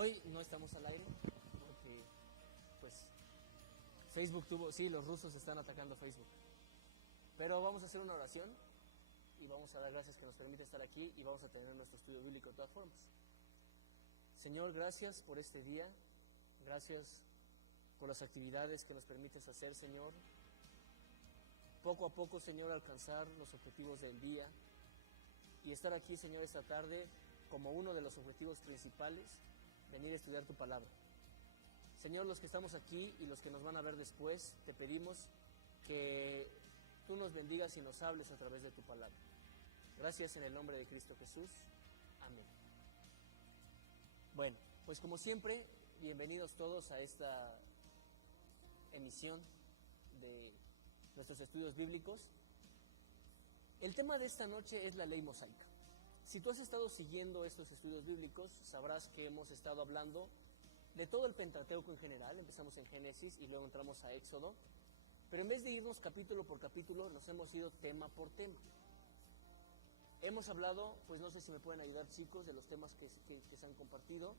Hoy no estamos al aire porque pues Facebook los rusos están atacando Facebook. Pero vamos a hacer una oración y vamos a dar gracias que nos permite estar aquí y vamos a tener nuestro estudio bíblico de todas formas. Señor, gracias por este día, gracias por las actividades que nos permites hacer, Señor. Poco a poco, Señor, alcanzar los objetivos del día y estar aquí, Señor, esta tarde como uno de los objetivos principales, venir a estudiar tu palabra. Señor, los que estamos aquí y los que nos van a ver después, te pedimos que tú nos bendigas y nos hables a través de tu palabra. Gracias en el nombre de Cristo Jesús. Amén. Bueno, pues como siempre, bienvenidos todos a esta emisión de nuestros estudios bíblicos. El tema de esta noche es la ley mosaica. Si tú has estado siguiendo estos estudios bíblicos, sabrás que hemos estado hablando de todo el Pentateuco en general. Empezamos en Génesis y luego entramos a Éxodo, pero en vez de irnos capítulo por capítulo, nos hemos ido tema por tema. Hemos hablado, pues no sé si me pueden ayudar chicos, de los temas que se han compartido.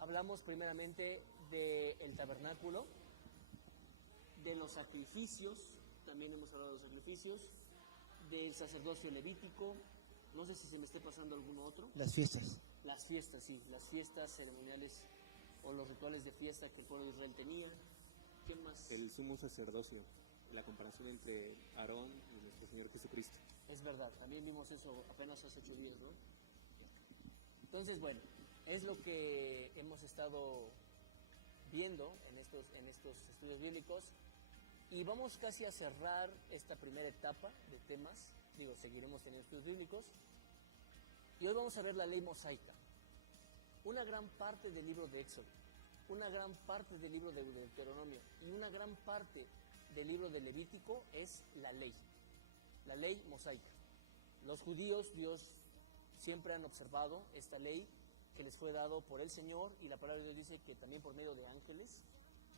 Hablamos primeramente del tabernáculo, de los sacrificios, también hemos hablado de los sacrificios, del sacerdocio levítico, no sé si se me esté pasando alguno otro. Las fiestas. Las fiestas, sí, las fiestas ceremoniales o los rituales de fiesta que el pueblo de Israel tenía. ¿Qué más? El sumo sacerdocio, la comparación entre Aarón y nuestro Señor Jesucristo. Es verdad, también vimos eso apenas hace 8 días, ¿no? Entonces, bueno, es lo que hemos estado viendo en estos estudios bíblicos y vamos casi a cerrar esta primera etapa de temas. Seguiremos teniendo estudios bíblicos y hoy vamos a ver la ley mosaica, una gran parte del libro de Éxodo, una gran parte del libro de Deuteronomio y una gran parte del libro de Levítico es la ley mosaica. Los judíos, Dios siempre han observado esta ley que les fue dado por el Señor y la palabra de Dios dice que también por medio de ángeles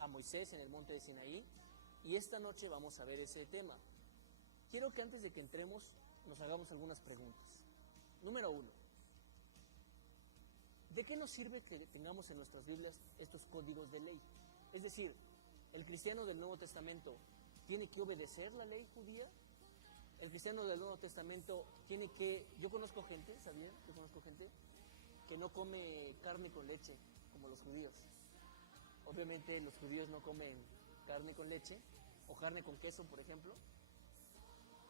a Moisés en el monte de Sinaí, y esta noche vamos a ver ese tema. Quiero que antes de que entremos nos hagamos algunas preguntas. Número 1, ¿de qué nos sirve que tengamos en nuestras Biblias estos códigos de ley? Es decir, ¿el cristiano del Nuevo Testamento tiene que obedecer la ley judía? El cristiano del Nuevo Testamento tiene que... Yo conozco gente, ¿sabían? Yo conozco gente que no come carne con leche, como los judíos. Obviamente los judíos no comen carne con leche, o carne con queso, por ejemplo,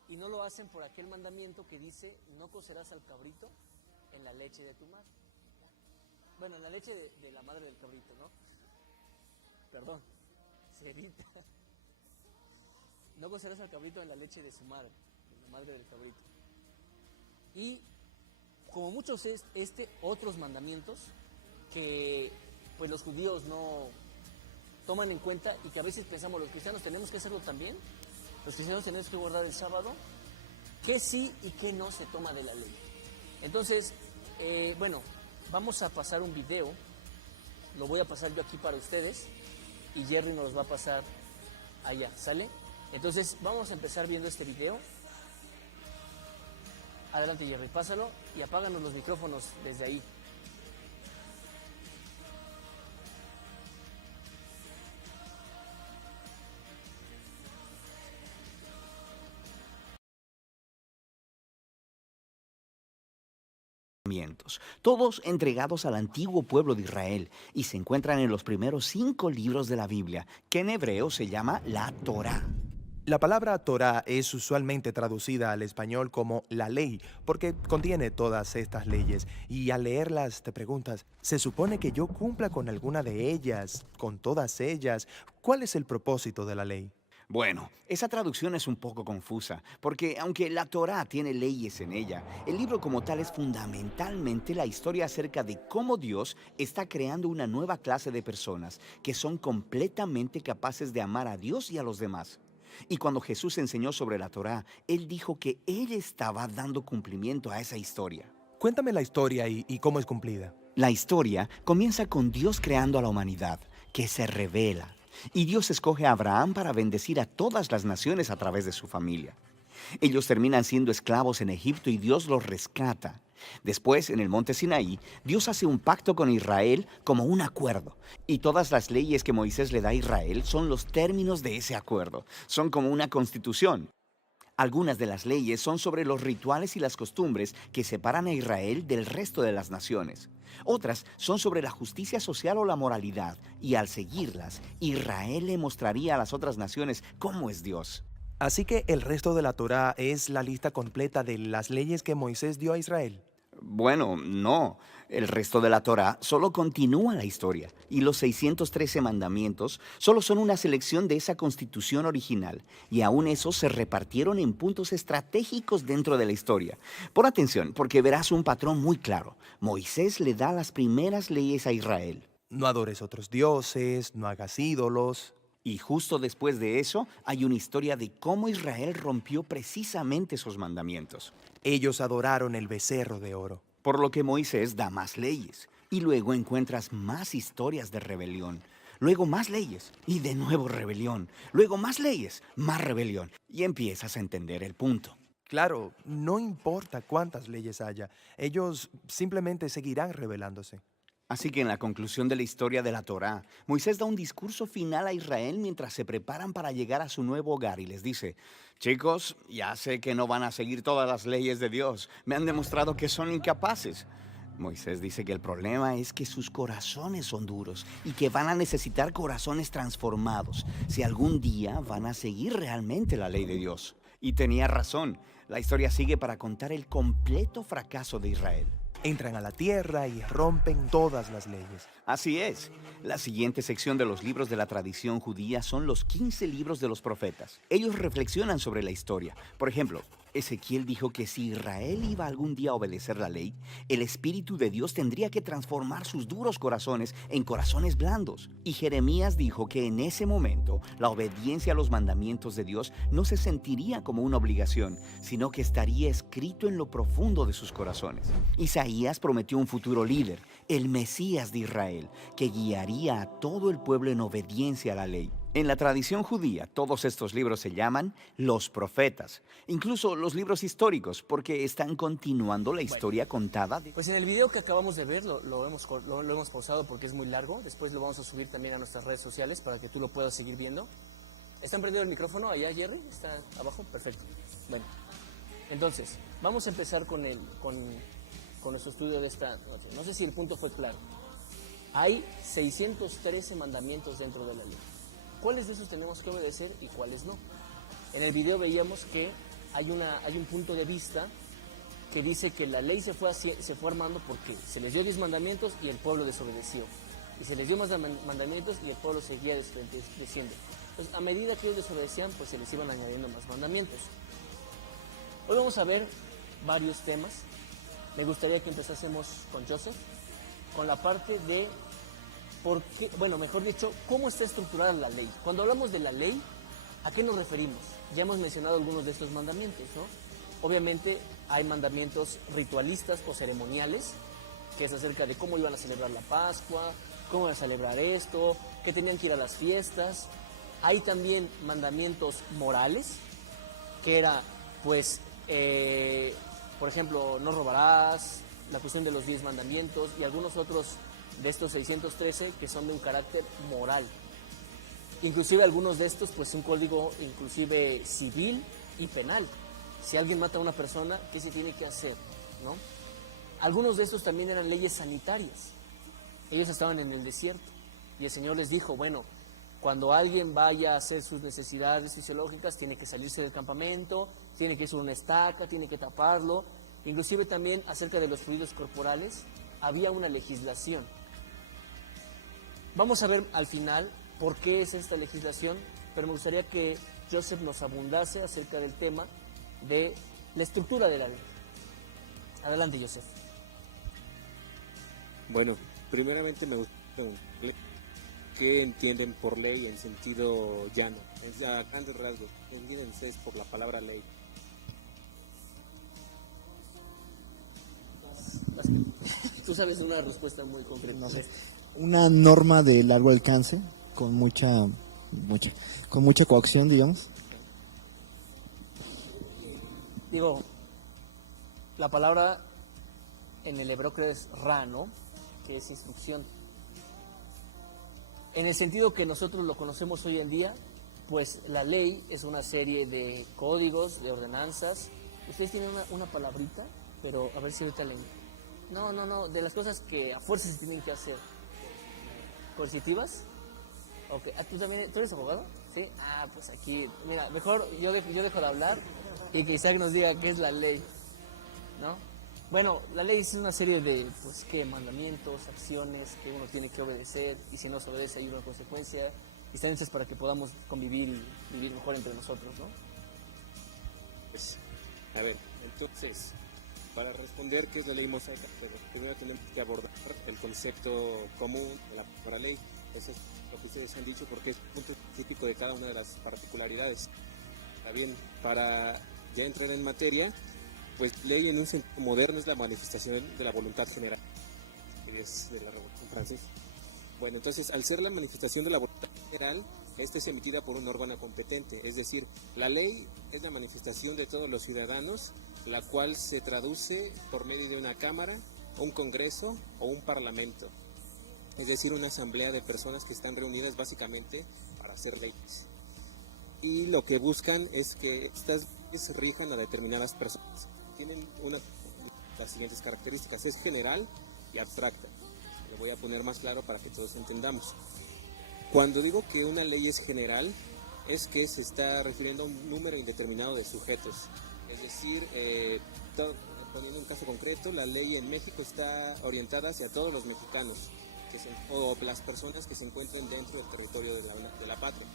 y no lo hacen por aquel mandamiento que dice, no cocerás al cabrito en la leche de tu madre. Bueno, en la leche de la madre del cabrito, ¿no? Perdón, cerita. No cocerás al cabrito en la leche de su madre, de la madre del cabrito. Y como muchos otros mandamientos que pues los judíos no toman en cuenta y que a veces pensamos los cristianos tenemos que hacerlo también. Los cristianos tenemos que guardar el sábado, qué sí y qué no se toma de la ley. Entonces, vamos a pasar un video, lo voy a pasar yo aquí para ustedes y Jerry nos los va a pasar allá, ¿sale? Entonces, vamos a empezar viendo este video. Adelante Jerry, pásalo y apáganos los micrófonos desde ahí. Todos entregados al antiguo pueblo de Israel y se encuentran en los primeros 5 libros de la Biblia, que en hebreo se llama la Torá. La palabra Torá es usualmente traducida al español como la ley, porque contiene todas estas leyes, y al leerlas te preguntas, ¿se supone que yo cumpla con alguna de ellas, con todas ellas? ¿Cuál es el propósito de la ley? Bueno, esa traducción es un poco confusa, porque aunque la Torá tiene leyes en ella, el libro como tal es fundamentalmente la historia acerca de cómo Dios está creando una nueva clase de personas que son completamente capaces de amar a Dios y a los demás. Y cuando Jesús enseñó sobre la Torá, Él dijo que Él estaba dando cumplimiento a esa historia. Cuéntame la historia y cómo es cumplida. La historia comienza con Dios creando a la humanidad, que se revela. Y Dios escoge a Abraham para bendecir a todas las naciones a través de su familia. Ellos terminan siendo esclavos en Egipto y Dios los rescata. Después, en el monte Sinaí, Dios hace un pacto con Israel como un acuerdo. Y todas las leyes que Moisés le da a Israel son los términos de ese acuerdo. Son como una constitución. Algunas de las leyes son sobre los rituales y las costumbres que separan a Israel del resto de las naciones. Otras son sobre la justicia social o la moralidad, y al seguirlas, Israel le mostraría a las otras naciones cómo es Dios. Así que el resto de la Torá es la lista completa de las leyes que Moisés dio a Israel. Bueno, no. El resto de la Torá solo continúa la historia, y los 613 mandamientos solo son una selección de esa constitución original, y aún esos se repartieron en puntos estratégicos dentro de la historia. Pon atención, porque verás un patrón muy claro. Moisés le da las primeras leyes a Israel, No adores otros dioses, no hagas ídolos. y justo después de eso hay una historia de cómo Israel rompió precisamente esos mandamientos. Ellos adoraron el becerro de oro. Por lo que Moisés da más leyes, y luego encuentras más historias de rebelión. Luego más leyes, y de nuevo rebelión. Luego más leyes, más rebelión. Y empiezas a entender el punto. Claro, no importa cuántas leyes haya, ellos simplemente seguirán rebelándose. Así que en la conclusión de la historia de la Torá, Moisés da un discurso final a Israel mientras se preparan para llegar a su nuevo hogar y les dice: chicos, ya sé que no van a seguir todas las leyes de Dios, me han demostrado que son incapaces. Moisés dice que el problema es que sus corazones son duros y que van a necesitar corazones transformados si algún día van a seguir realmente la ley de Dios. Y tenía razón, la historia sigue para contar el completo fracaso de Israel. Entran a la tierra y rompen todas las leyes. Así es. La siguiente sección de los libros de la tradición judía son los 15 libros de los profetas. Ellos reflexionan sobre la historia. Por ejemplo, Ezequiel dijo que si Israel iba algún día a obedecer la ley, el Espíritu de Dios tendría que transformar sus duros corazones en corazones blandos. Y Jeremías dijo que en ese momento la obediencia a los mandamientos de Dios no se sentiría como una obligación, sino que estaría escrito en lo profundo de sus corazones. Isaías prometió un futuro líder, el Mesías de Israel, que guiaría a todo el pueblo en obediencia a la ley. En la tradición judía, todos estos libros se llaman los profetas, incluso los libros históricos, porque están continuando la historia contada de... Pues en el video que acabamos de ver, lo hemos pausado porque es muy largo. Después lo vamos a subir también a nuestras redes sociales para que tú lo puedas seguir viendo. ¿Está prendido el micrófono allá, Jerry? ¿Está abajo? Perfecto. Bueno, entonces, vamos a empezar con nuestro estudio de esta noche. No sé si el punto fue claro. Hay 613 mandamientos dentro de la ley. ¿Cuáles de esos tenemos que obedecer y cuáles no? En el video veíamos que hay un punto de vista que dice que la ley se fue armando porque se les dio 10 mandamientos y el pueblo desobedeció. Y se les dio más mandamientos y el pueblo seguía desobedeciendo. Entonces, a medida que ellos desobedecían, pues se les iban añadiendo más mandamientos. Hoy vamos a ver varios temas. Me gustaría que empezásemos con Joseph, con la parte de por qué, bueno, mejor dicho, cómo está estructurada la ley. Cuando hablamos de la ley, ¿a qué nos referimos? Ya hemos mencionado algunos de estos mandamientos, ¿no? Obviamente hay mandamientos ritualistas o ceremoniales, que es acerca de cómo iban a celebrar la Pascua, cómo iban a celebrar esto, que tenían que ir a las fiestas. Hay también mandamientos morales, que era, pues, por ejemplo, no robarás, la cuestión de los 10 mandamientos y algunos otros de estos 613 que son de un carácter moral. Inclusive algunos de estos, pues un código inclusive civil y penal. Si alguien mata a una persona, ¿qué se tiene que hacer? ¿No? Algunos de estos también eran leyes sanitarias. Ellos estaban en el desierto y el Señor les dijo, bueno, cuando alguien vaya a hacer sus necesidades fisiológicas, tiene que salirse del campamento, tiene que ir sobre una estaca, tiene que taparlo. Inclusive también acerca de los fluidos corporales, había una legislación. Vamos a ver al final por qué es esta legislación, pero me gustaría que Joseph nos abundase acerca del tema de la estructura de la ley. Adelante, Joseph. Bueno, primeramente me gustaría preguntarle qué entienden por ley en sentido llano, a grandes rasgos. ¿Qué entienden ustedes por la palabra ley? Tú sabes una respuesta muy concreta. No sé. Una norma de largo alcance con mucha coacción, digamos. Digo, la palabra en el hebreo creo es ra, ¿no? Que es instrucción. En el sentido que nosotros lo conocemos hoy en día, pues la ley es una serie de códigos, de ordenanzas. Ustedes tienen una palabrita, pero a ver si ahorita le... No, de las cosas que a fuerza se tienen que hacer. ¿Coercitivas? Ok, ¿tú también tú eres abogado? Sí. Ah, pues aquí, mira, mejor yo dejo de hablar y que Isaac nos diga qué es la ley, ¿no? Bueno, la ley es una serie de, pues, ¿qué? Mandamientos, acciones que uno tiene que obedecer, y si no se obedece hay una consecuencia, y están hechas para que podamos convivir y vivir mejor entre nosotros, ¿no? Pues, a ver, entonces, para responder qué es la ley mosaica, pero primero tenemos que abordar el concepto común de la palabra ley. Eso es lo que ustedes han dicho, porque es un punto específico de cada una de las particularidades. Está bien, para ya entrar en materia, pues ley en un sentido moderno es la manifestación de la voluntad general, que es de la Revolución Francesa. Bueno, entonces, al ser la manifestación de la voluntad general, esta es emitida por un órgano competente, es decir, la ley es la manifestación de todos los ciudadanos, la cual se traduce por medio de una cámara, un congreso o un parlamento, es decir, una asamblea de personas que están reunidas básicamente para hacer leyes. Y lo que buscan es que estas leyes rijan a determinadas personas. Tienen las siguientes características: es general y abstracta. Lo voy a poner más claro para que todos entendamos. Cuando digo que una ley es general, es que se está refiriendo a un número indeterminado de sujetos. Es decir, poniendo un caso concreto, la ley en México está orientada hacia todos los mexicanos, o las personas que se encuentren dentro del territorio de la patria.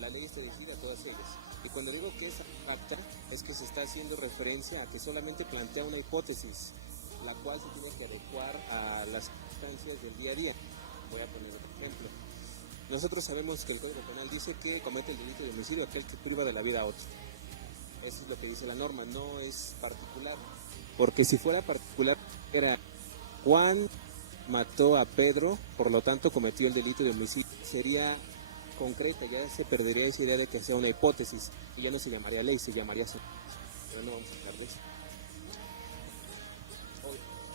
La ley está dirigida a todas ellas. Y cuando digo que es abstracta, es que se está haciendo referencia a que solamente plantea una hipótesis, la cual se tiene que adecuar a las circunstancias del día a día. Voy a poner otro ejemplo. Nosotros sabemos que el Código Penal dice que comete el delito de homicidio aquel que priva de la vida a otro. Eso es lo que dice la norma, no es particular. Porque si fuera particular, era Juan mató a Pedro, por lo tanto cometió el delito de homicidio. Sería concreta, ya se perdería esa idea de que sea una hipótesis, y ya no se llamaría ley, se llamaría sentencia. Pero no vamos a hablar de eso.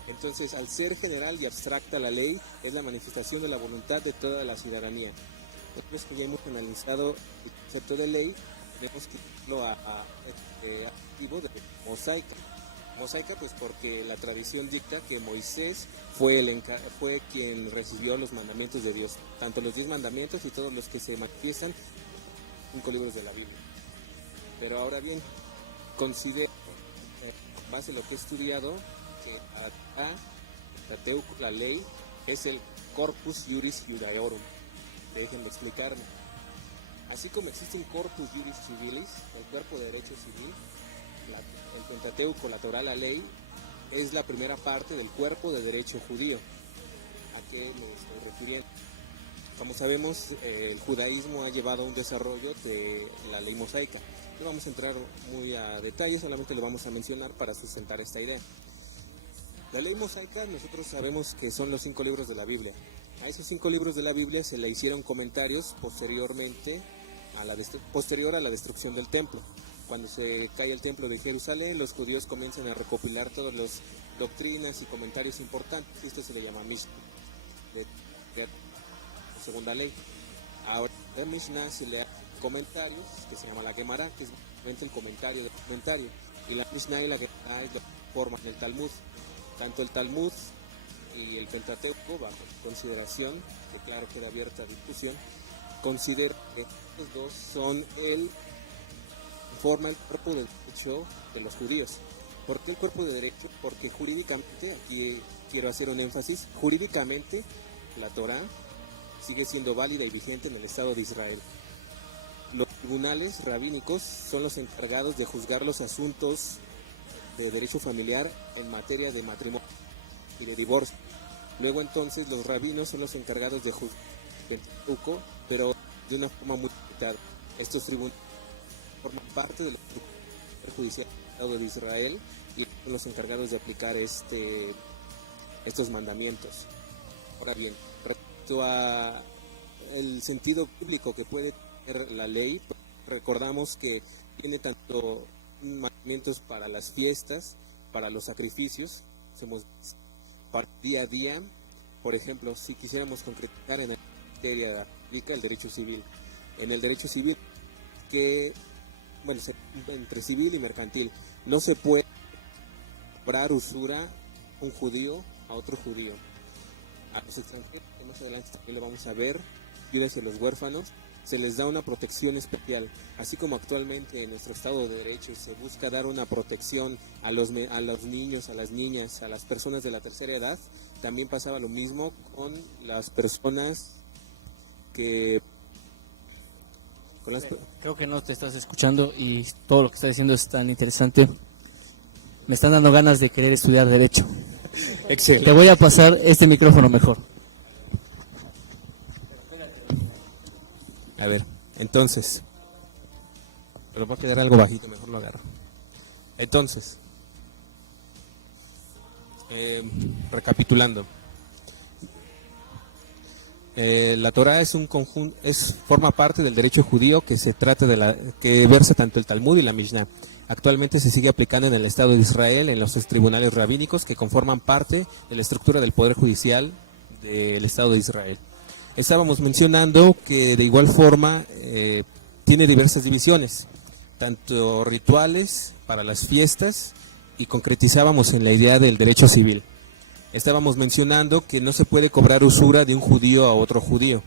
Entonces, al ser general y abstracta, la ley es la manifestación de la voluntad de toda la ciudadanía. Después que ya hemos analizado el concepto de ley, tenemos que irlo a adjetivo de mosaica. Mosaica, pues porque la tradición dicta que Moisés fue quien recibió los mandamientos de Dios, tanto los 10 mandamientos y todos los que se manifiestan en 5 libros de la Biblia. Pero ahora bien, considero, con base en lo que he estudiado, que la ley es el corpus juris iudaicorum. Déjenme explicarme. Así como existe un corpus juris civilis, el cuerpo de derecho civil, el Pentateuco, la Torá, la ley, es la primera parte del cuerpo de derecho judío. ¿A qué me estoy refiriendo? Como sabemos, el judaísmo ha llevado a un desarrollo de la ley mosaica. No vamos a entrar muy a detalle, solamente lo vamos a mencionar para sustentar esta idea. La ley mosaica, nosotros sabemos que son los 5 libros de la Biblia. A esos 5 libros de la Biblia se le hicieron comentarios posterior a la destrucción del templo. Cuando se cae el templo de Jerusalén, los judíos comienzan a recopilar todas las doctrinas y comentarios importantes. Esto se le llama Mishnah, de segunda ley. Ahora, a Mishnah se le hacen comentarios, que se llama la Gemara, que es básicamente el comentario del comentario. Y la Mishnah y la Gemara es la forma en el Talmud. Tanto el Talmud y el Pentateuco, bajo consideración, que claro queda abierta a discusión, considero que estos dos forman el cuerpo de derecho de los judíos. ¿Por qué el cuerpo de derecho? Porque jurídicamente, aquí quiero hacer un énfasis, jurídicamente la Torá sigue siendo válida y vigente en el Estado de Israel. Los tribunales rabínicos son los encargados de juzgar los asuntos de derecho familiar en materia de matrimonio y de divorcio. Luego entonces los rabinos son los encargados de juzgar el Pentateuco, pero de una forma muy limitada. Estos tribunales forman parte de la estructura judicial del Estado de Israel y son los encargados de aplicar estos mandamientos. Ahora bien, respecto a el sentido bíblico que puede tener la ley, recordamos que tiene tanto mandamientos para las fiestas, para los sacrificios, día a día. Por ejemplo, si quisiéramos concretar en la materia aplica el derecho civil. En el derecho civil, que, bueno, entre civil y mercantil, no se puede cobrar usura un judío a otro judío. A los extranjeros, que más adelante también lo vamos a ver, viudas y los huérfanos, se les da una protección especial. Así como actualmente en nuestro Estado de Derecho se busca dar una protección a los niños, a las niñas, a las personas de la tercera edad, también pasaba lo mismo con las personas que... Creo que no te estás escuchando y todo lo que estás diciendo es tan interesante. Me están dando ganas de querer estudiar Derecho. Excelente. Te voy a pasar este micrófono mejor. A ver, entonces, pero va a quedar algo bajito, mejor lo agarro. Entonces, recapitulando, la Torá es un conjunto, forma parte del derecho judío que se trata que versa tanto el Talmud y la Mishnah. Actualmente se sigue aplicando en el Estado de Israel, en los tribunales rabínicos que conforman parte de la estructura del poder judicial del Estado de Israel. Estábamos mencionando que de igual forma tiene diversas divisiones, tanto rituales para las fiestas, y concretizábamos en la idea del derecho civil. Estábamos mencionando que no se puede cobrar usura de un judío a otro judío.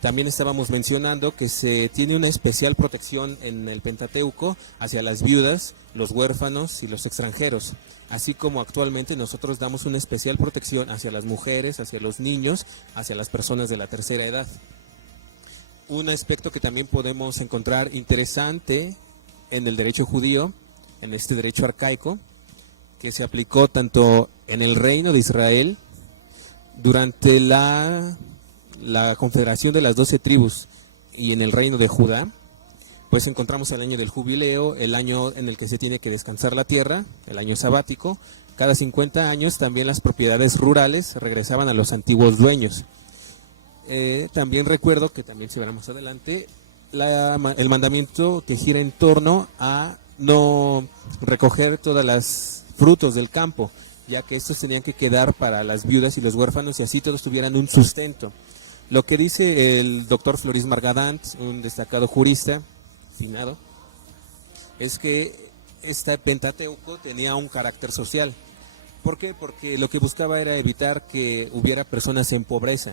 También estábamos mencionando que se tiene una especial protección en el Pentateuco hacia las viudas, los huérfanos y los extranjeros, así como actualmente nosotros damos una especial protección hacia las mujeres, hacia los niños, hacia las personas de la tercera edad. Un aspecto que también podemos encontrar interesante en el derecho judío, en este derecho arcaico, que se aplicó tanto en el reino de Israel durante la confederación de las 12 tribus y en el reino de Judá, pues encontramos el año del jubileo, el año en el que se tiene que descansar la tierra, el año sabático. Cada 50 años también las propiedades rurales regresaban a los antiguos dueños. También recuerdo que también se verá más adelante el mandamiento que gira en torno a no recoger todas las frutos del campo, ya que estos tenían que quedar para las viudas y los huérfanos y así todos tuvieran un sustento. Lo que dice el doctor Floris Margadant, un destacado jurista, finado, es que este Pentateuco tenía un carácter social. ¿Por qué? Porque lo que buscaba era evitar que hubiera personas en pobreza.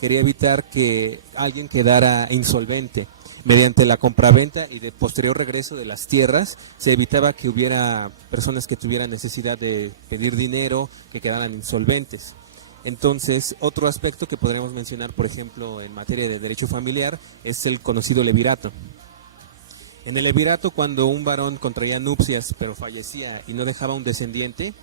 Quería evitar que alguien quedara insolvente. Mediante la compraventa y de posterior regreso de las tierras, se evitaba que hubiera personas que tuvieran necesidad de pedir dinero, que quedaran insolventes. Entonces, otro aspecto que podríamos mencionar, por ejemplo, en materia de derecho familiar, es el conocido levirato. En el levirato, cuando un varón contraía nupcias, pero fallecía y no dejaba un descendiente,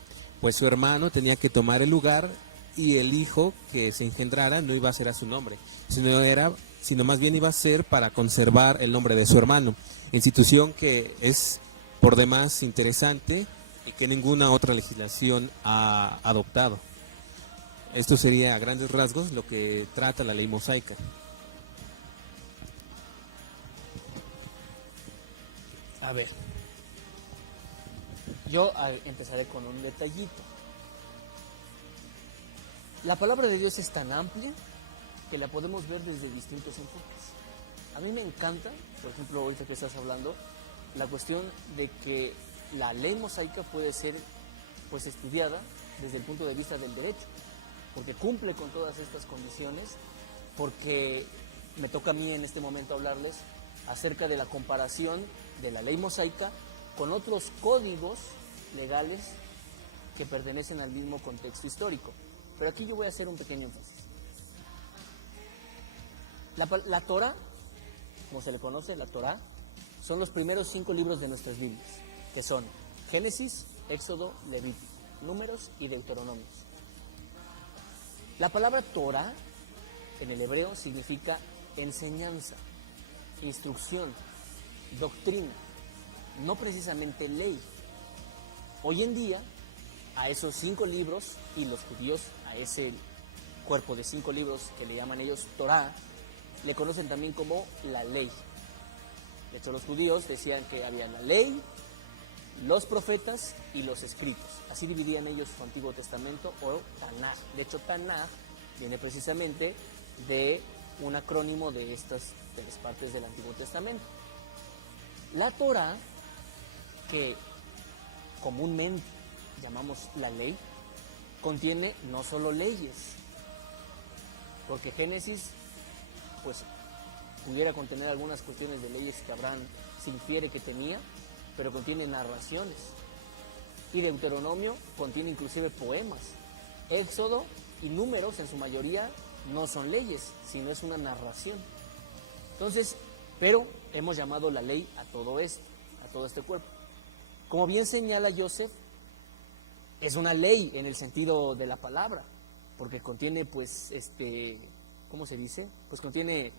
pues su hermano tenía que tomar el lugar y el hijo que se engendrara no iba a ser a su nombre, sino más bien iba a ser para conservar el nombre de su hermano. Institución que es por demás interesante y que ninguna otra legislación ha adoptado. Esto sería a grandes rasgos lo que trata la ley mosaica. A ver, yo empezaré con un detallito. La palabra de Dios es tan amplia que la podemos ver desde distintos enfoques. A mí me encanta, por ejemplo, ahorita que estás hablando, la cuestión de que la ley mosaica puede ser pues estudiada desde el punto de vista del derecho, porque cumple con todas estas condiciones, porque me toca a mí en este momento hablarles acerca de la comparación de la ley mosaica con otros códigos legales que pertenecen al mismo contexto histórico. Pero aquí yo voy a hacer un pequeño énfasis. La Torá, como se le conoce, la Torá, son los primeros 5 libros de nuestras Biblias, que son Génesis, Éxodo, Levítico, Números y Deuteronomios. La palabra Torá en el hebreo significa enseñanza, instrucción, doctrina, no precisamente ley. Hoy en día, a esos 5 libros, y los judíos a ese cuerpo de 5 libros que le llaman ellos Torá, le conocen también como la ley. De hecho, los judíos decían que había la ley los profetas y los escritos. Así dividían ellos su Antiguo Testamento o Tanaj. De hecho, Tanaj viene precisamente de un acrónimo de estas tres partes del Antiguo Testamento. La Torá, que comúnmente llamamos la ley, contiene no solo leyes, porque Génesis pues pudiera contener algunas cuestiones de leyes que Abraham se infiere que tenía, pero contiene narraciones. Y Deuteronomio contiene inclusive poemas. Éxodo y Números en su mayoría no son leyes, sino es una narración. Entonces, pero hemos llamado la ley a todo esto, a todo este cuerpo. Como bien señala Joseph, es una ley en el sentido de la palabra, porque contiene pues ¿cómo se dice? Pues contiene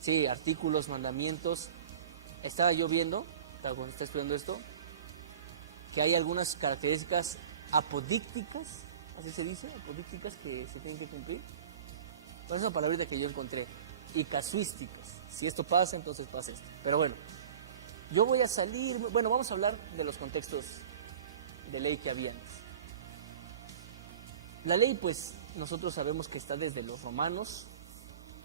sí, artículos, mandamientos. Estaba yo viendo, cuando está estudiando esto, que hay algunas características apodícticas, así se dice, apodícticas que se tienen que cumplir. Pues es una palabrita que yo encontré. Y casuísticas. Si esto pasa, entonces pasa esto. Pero bueno, yo voy a salir, bueno, vamos a hablar de los contextos de ley que había antes. La ley, pues, nosotros sabemos que está desde los romanos,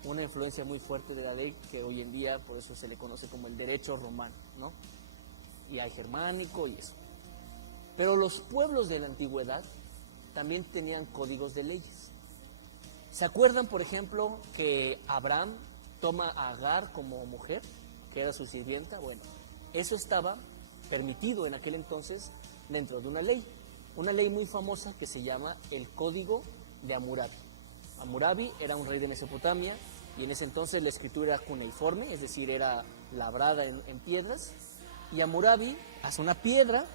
una influencia muy fuerte de la ley que hoy en día, por eso se le conoce como el derecho romano, ¿no? Y hay germánico y eso. Pero los pueblos de la antigüedad también tenían códigos de leyes. ¿Se acuerdan, por ejemplo, que Abraham toma a Agar como mujer, que era su sirvienta? Bueno, eso estaba permitido en aquel entonces dentro de una ley muy famosa que se llama el Código de Hammurabi. Hammurabi era un rey de Mesopotamia y en ese entonces la escritura era cuneiforme, es decir, era labrada en piedras, y Hammurabi hace una piedra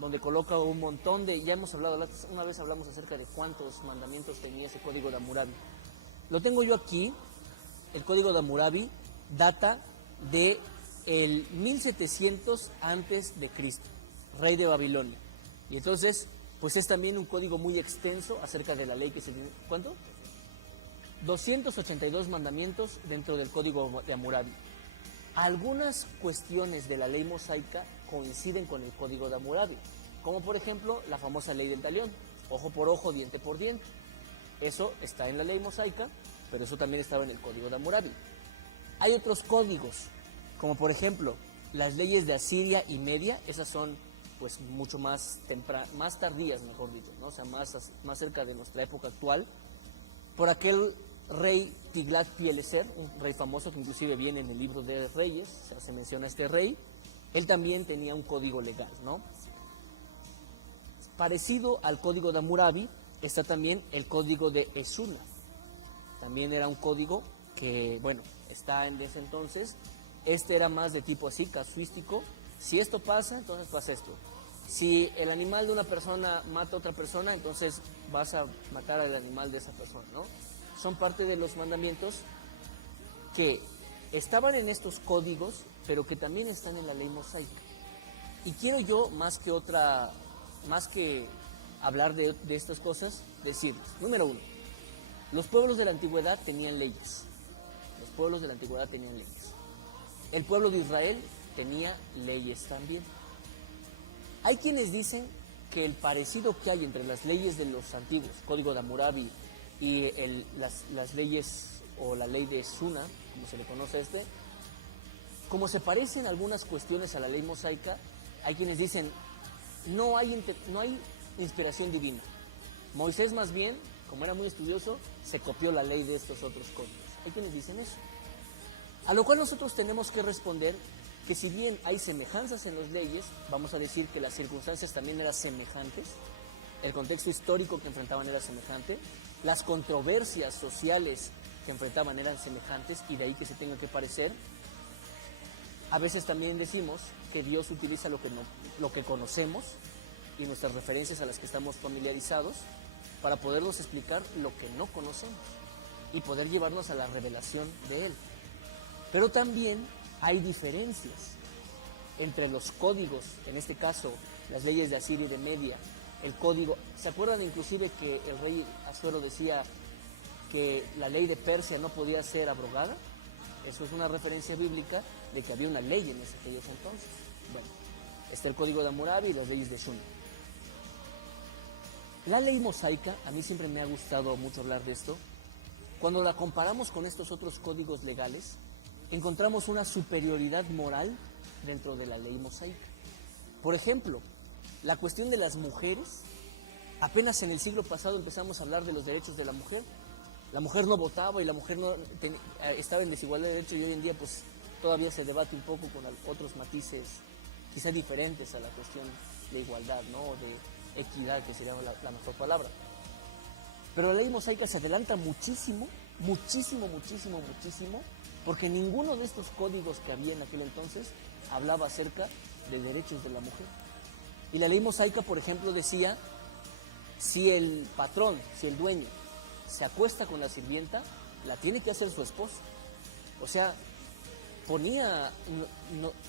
donde coloca un montón de, ya hemos hablado, una vez hablamos acerca de cuántos mandamientos tenía ese Código de Hammurabi. Lo tengo yo aquí, el Código de Hammurabi data de el 1700 antes de Cristo, rey de Babilonia. Y entonces, pues es también un código muy extenso acerca de la ley que se tiene. ¿Cuánto? 282 mandamientos dentro del Código de Hammurabi. Algunas cuestiones de la ley mosaica coinciden con el Código de Hammurabi, como por ejemplo la famosa ley del talión, ojo por ojo, diente por diente. Eso está en la ley mosaica, pero eso también estaba en el Código de Hammurabi. Hay otros códigos, como por ejemplo las leyes de Asiria y Media, esas son pues mucho más tardías, mejor dicho, ¿no? O sea, más cerca de nuestra época actual, por aquel rey Tiglat-Pileser, un rey famoso que inclusive viene en el libro de Reyes, o sea, se menciona a este rey. Él también tenía un código legal, ¿no? Parecido al Código de Hammurabi está también el Código de Esuna. También era un código que, bueno, está en ese entonces. Este era más de tipo así, casuístico. Si esto pasa, entonces pasa esto. Si el animal de una persona mata a otra persona, entonces vas a matar al animal de esa persona, ¿no? Son parte de los mandamientos que estaban en estos códigos, pero que también están en la ley mosaica. Y quiero yo, más que hablar de estas cosas, decirles, número uno, los pueblos de la antigüedad tenían leyes. Los pueblos de la antigüedad tenían leyes. El pueblo de Israel tenía leyes también. Hay quienes dicen que el parecido que hay entre las leyes de los antiguos, Código de Hammurabi, y las leyes o la ley de Suna, como se le conoce como se parecen algunas cuestiones a la ley mosaica, hay quienes dicen no hay inspiración divina. Moisés más bien, como era muy estudioso, se copió la ley de estos otros códigos. Hay quienes dicen eso. A lo cual nosotros tenemos que responder que si bien hay semejanzas en las leyes, vamos a decir que las circunstancias también eran semejantes, el contexto histórico que enfrentaban era semejante, las controversias sociales que enfrentaban eran semejantes y de ahí que se tenga que parecer. A veces también decimos que Dios utiliza lo que conocemos y nuestras referencias a las que estamos familiarizados para podernos explicar lo que no conocemos y poder llevarnos a la revelación de Él. Pero también hay diferencias entre los códigos, en este caso las leyes de Asiria y de Media, el código. ¿Se acuerdan inclusive que el rey Asuero decía que la ley de Persia no podía ser abrogada? Eso es una referencia bíblica de que había una ley en aquellos entonces. Bueno, está el Código de Hammurabi y las leyes de Shuni. La ley mosaica, a mí siempre me ha gustado mucho hablar de esto. Cuando la comparamos con estos otros códigos legales, encontramos una superioridad moral dentro de la ley mosaica. Por ejemplo, la cuestión de las mujeres, apenas en el siglo pasado empezamos a hablar de los derechos de la mujer. La mujer no votaba y la mujer no estaba en desigualdad de derechos, y hoy en día pues todavía se debate un poco con otros matices quizá diferentes a la cuestión de igualdad, ¿no? O de equidad, que sería la mejor palabra. Pero la ley mosaica se adelanta muchísimo, porque ninguno de estos códigos que había en aquel entonces hablaba acerca de derechos de la mujer. Y la ley mosaica, por ejemplo, decía, si el patrón, si el dueño se acuesta con la sirvienta, la tiene que hacer su esposo. O sea,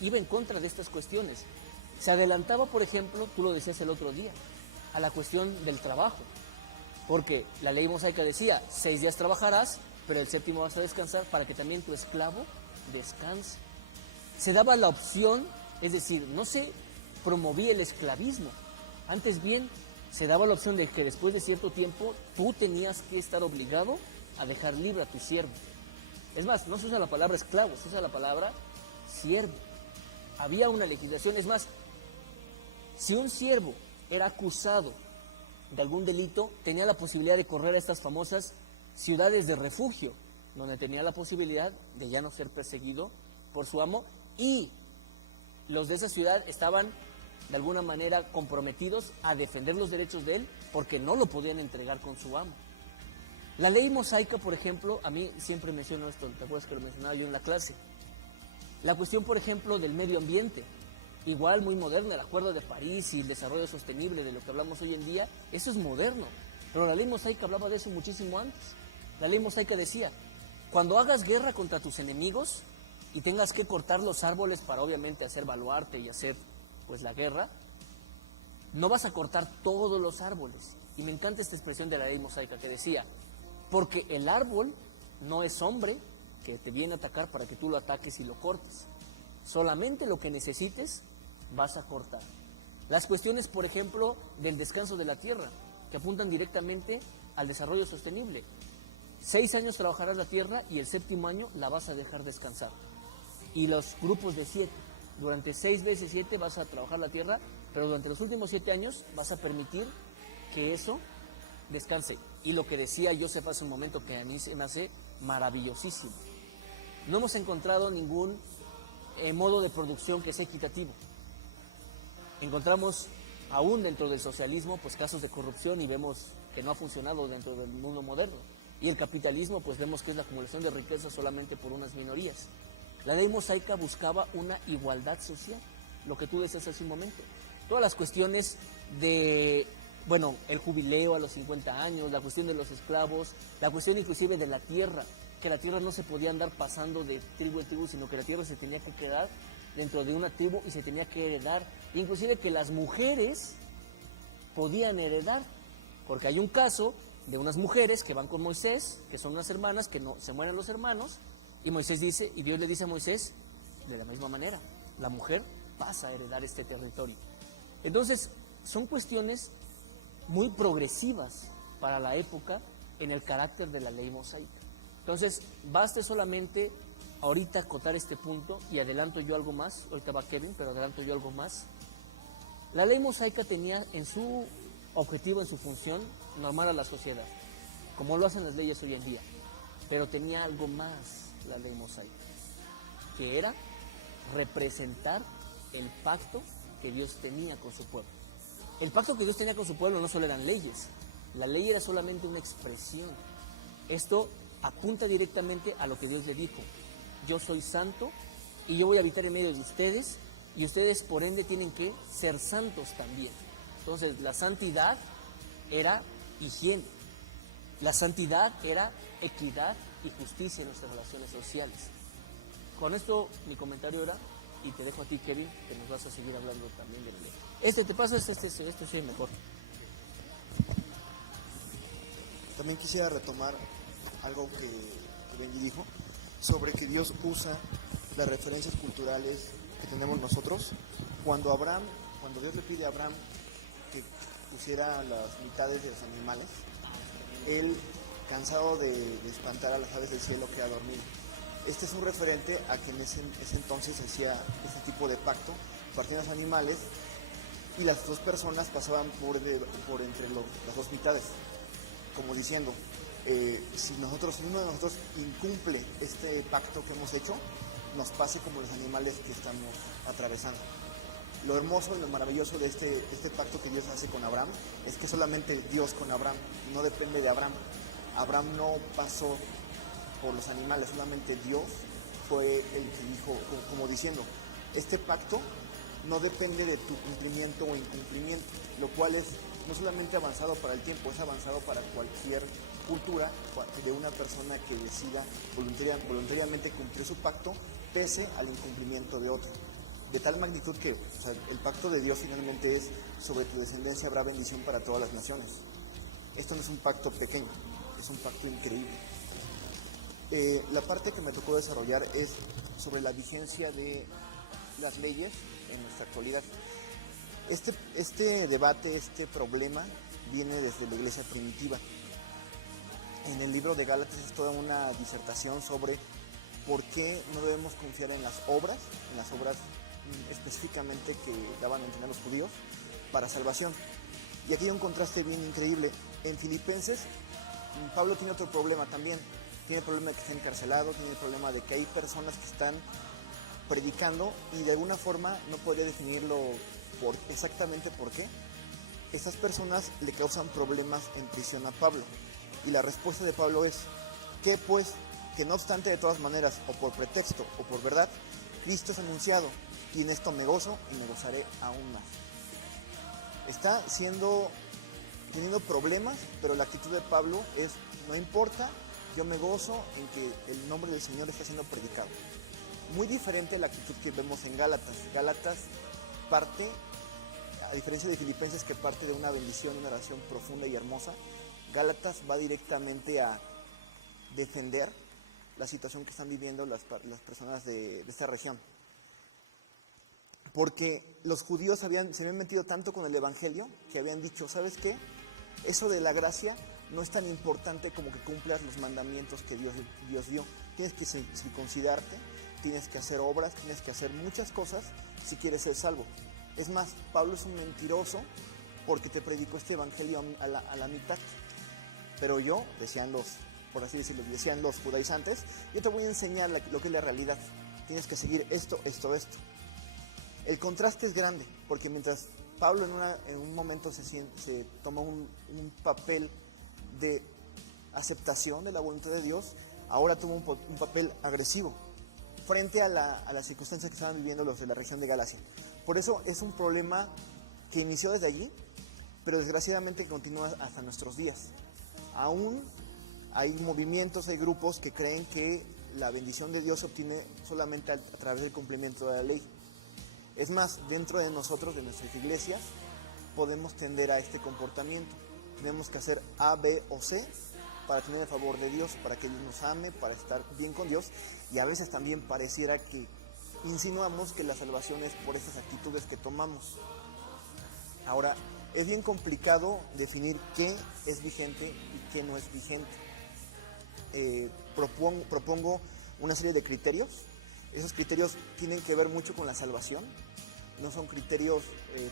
iba en contra de estas cuestiones. Se adelantaba, por ejemplo, tú lo decías el otro día, a la cuestión del trabajo. Porque la ley mosaica decía, 6 días trabajarás, pero el 7º vas a descansar para que también tu esclavo descanse. Se daba la opción, es decir, no se promovía el esclavismo. Antes bien, se daba la opción de que después de cierto tiempo tú tenías que estar obligado a dejar libre a tu siervo. Es más, no se usa la palabra esclavo, se usa la palabra siervo. Había una legislación, es más, si un siervo era acusado de algún delito, tenía la posibilidad de correr a estas famosas ciudades de refugio, donde tenía la posibilidad de ya no ser perseguido por su amo, y los de esa ciudad estaban de alguna manera comprometidos a defender los derechos de él, porque no lo podían entregar con su amo. La ley mosaica, por ejemplo, a mí siempre menciono esto, ¿te acuerdas que lo mencionaba yo en la clase? La cuestión, por ejemplo, del medio ambiente, igual muy moderna, el Acuerdo de París y el desarrollo sostenible de lo que hablamos hoy en día, eso es moderno, pero la ley mosaica hablaba de eso muchísimo antes. La ley mosaica decía, cuando hagas guerra contra tus enemigos y tengas que cortar los árboles para obviamente hacer baluarte y hacer pues la guerra, no vas a cortar todos los árboles. Y me encanta esta expresión de la ley mosaica que decía, porque el árbol no es hombre que te viene a atacar para que tú lo ataques y lo cortes. Solamente lo que necesites vas a cortar. Las cuestiones, por ejemplo, del descanso de la tierra, que apuntan directamente al desarrollo sostenible. 6 años trabajarás la tierra y el 7º año la vas a dejar descansar. Y los grupos de 7, durante 6 veces 7 vas a trabajar la tierra, pero durante los últimos 7 años vas a permitir que eso descanse. Y lo que decía Joseph hace un momento, que a mí se me hace maravillosísimo. No hemos encontrado ningún modo de producción que sea equitativo. Encontramos aún dentro del socialismo pues casos de corrupción y vemos que no ha funcionado dentro del mundo moderno. Y el capitalismo pues vemos que es la acumulación de riqueza solamente por unas minorías. La ley mosaica buscaba una igualdad social, lo que tú decías hace un momento. Todas las cuestiones de, bueno, el jubileo a los 50 años, la cuestión de los esclavos, la cuestión inclusive de la tierra, que la tierra no se podía andar pasando de tribu en tribu, sino que la tierra se tenía que quedar dentro de una tribu y se tenía que heredar. Inclusive que las mujeres podían heredar, porque hay un caso de unas mujeres que van con Moisés, que son unas hermanas, que no se mueren los hermanos, y Moisés dice, y Dios le dice a Moisés, de la misma manera, la mujer pasa a heredar este territorio. Entonces, son cuestiones muy progresivas para la época en el carácter de la ley mosaica. Entonces, baste solamente ahorita acotar este punto, y adelanto yo algo más, ahorita va Kevin, pero adelanto yo algo más. La ley mosaica tenía en su objetivo, en su función, normar a la sociedad, como lo hacen las leyes hoy en día, pero tenía algo más la ley mosaica, que era representar el pacto que Dios tenía con su pueblo. El pacto que Dios tenía con su pueblo no solo eran leyes, la ley era solamente una expresión. Esto apunta directamente a lo que Dios le dijo: yo soy santo y yo voy a habitar en medio de ustedes, y ustedes por ende tienen que ser santos también. Entonces la santidad era higiene, la santidad era equidad y justicia en nuestras relaciones sociales. Con esto mi comentario era, y te dejo a ti, Kevin, que nos vas a seguir hablando también de la ley. Te paso este sí mejor. También quisiera retomar algo que Benji dijo sobre que Dios usa las referencias culturales que tenemos nosotros, cuando Dios le pide a Abraham que pusiera las mitades de los animales, él, cansado de espantar a las aves del cielo, queda dormido. Este es un referente a que en ese entonces se hacía ese tipo de pacto, partían los animales y las dos personas pasaban por entre las dos mitades, como diciendo, si uno de nosotros incumple este pacto que hemos hecho, nos pase como los animales que estamos atravesando. Lo hermoso y lo maravilloso de este pacto que Dios hace con Abraham es que solamente Dios con Abraham, no depende de Abraham. Abraham no pasó por los animales, solamente Dios fue el que dijo, como diciendo, este pacto no depende de tu cumplimiento o incumplimiento, lo cual es no solamente avanzado para el tiempo, es avanzado para cualquier cultura de una persona que decida voluntariamente cumplir su pacto pese al incumplimiento de otro. De tal magnitud que el pacto de Dios finalmente es: sobre tu descendencia habrá bendición para todas las naciones. Esto no es un pacto pequeño, es un pacto increíble. La parte que me tocó desarrollar es sobre la vigencia de las leyes en nuestra actualidad. Este debate, este problema, viene desde la iglesia primitiva. En el libro de Gálatas es toda una disertación sobre por qué no debemos confiar en las obras específicamente que daban a entender los judíos para salvación. Y aquí hay un contraste bien increíble. En Filipenses, Pablo tiene otro problema también. Tiene el problema de que está encarcelado, tiene el problema de que hay personas que están predicando y de alguna forma no podría definirlo exactamente por qué. Estas personas le causan problemas en prisión a Pablo. Y la respuesta de Pablo es que pues, que no obstante de todas maneras, o por pretexto o por verdad, Cristo es anunciado, y en esto me gozo y me gozaré aún más. Está teniendo problemas, pero la actitud de Pablo es: no importa, yo me gozo en que el nombre del Señor está siendo predicado. Muy diferente a la actitud que vemos en Gálatas. Gálatas parte, a diferencia de Filipenses, que parte de una bendición, una oración profunda y hermosa, Gálatas va directamente a defender la situación que están viviendo las personas de esta región. Porque los judíos se habían metido tanto con el evangelio que habían dicho: ¿sabes qué? Eso de la gracia no es tan importante como que cumplas los mandamientos que Dios dio. Tienes que circuncidarte, tienes que hacer obras, tienes que hacer muchas cosas si quieres ser salvo. Es más, Pablo es un mentiroso porque te predicó este evangelio a la mitad. Pero yo, decían los judaizantes, yo te voy a enseñar lo que es la realidad. Tienes que seguir esto. El contraste es grande, porque mientras Pablo en un momento se toma un papel de aceptación de la voluntad de Dios, ahora toma un papel agresivo frente a las circunstancias que estaban viviendo los de la región de Galacia. Por eso es un problema que inició desde allí, pero desgraciadamente continúa hasta nuestros días. Aún hay movimientos, hay grupos que creen que la bendición de Dios se obtiene solamente a través del cumplimiento de la ley. Es más, dentro de nosotros, de nuestras iglesias, podemos tender a este comportamiento. Tenemos que hacer A, B o C para tener el favor de Dios, para que Dios nos ame, para estar bien con Dios. Y a veces también pareciera que insinuamos que la salvación es por esas actitudes que tomamos. Ahora, es bien complicado definir qué es vigente y qué no es vigente. Propongo una serie de criterios. Esos criterios tienen que ver mucho con la salvación. No son criterios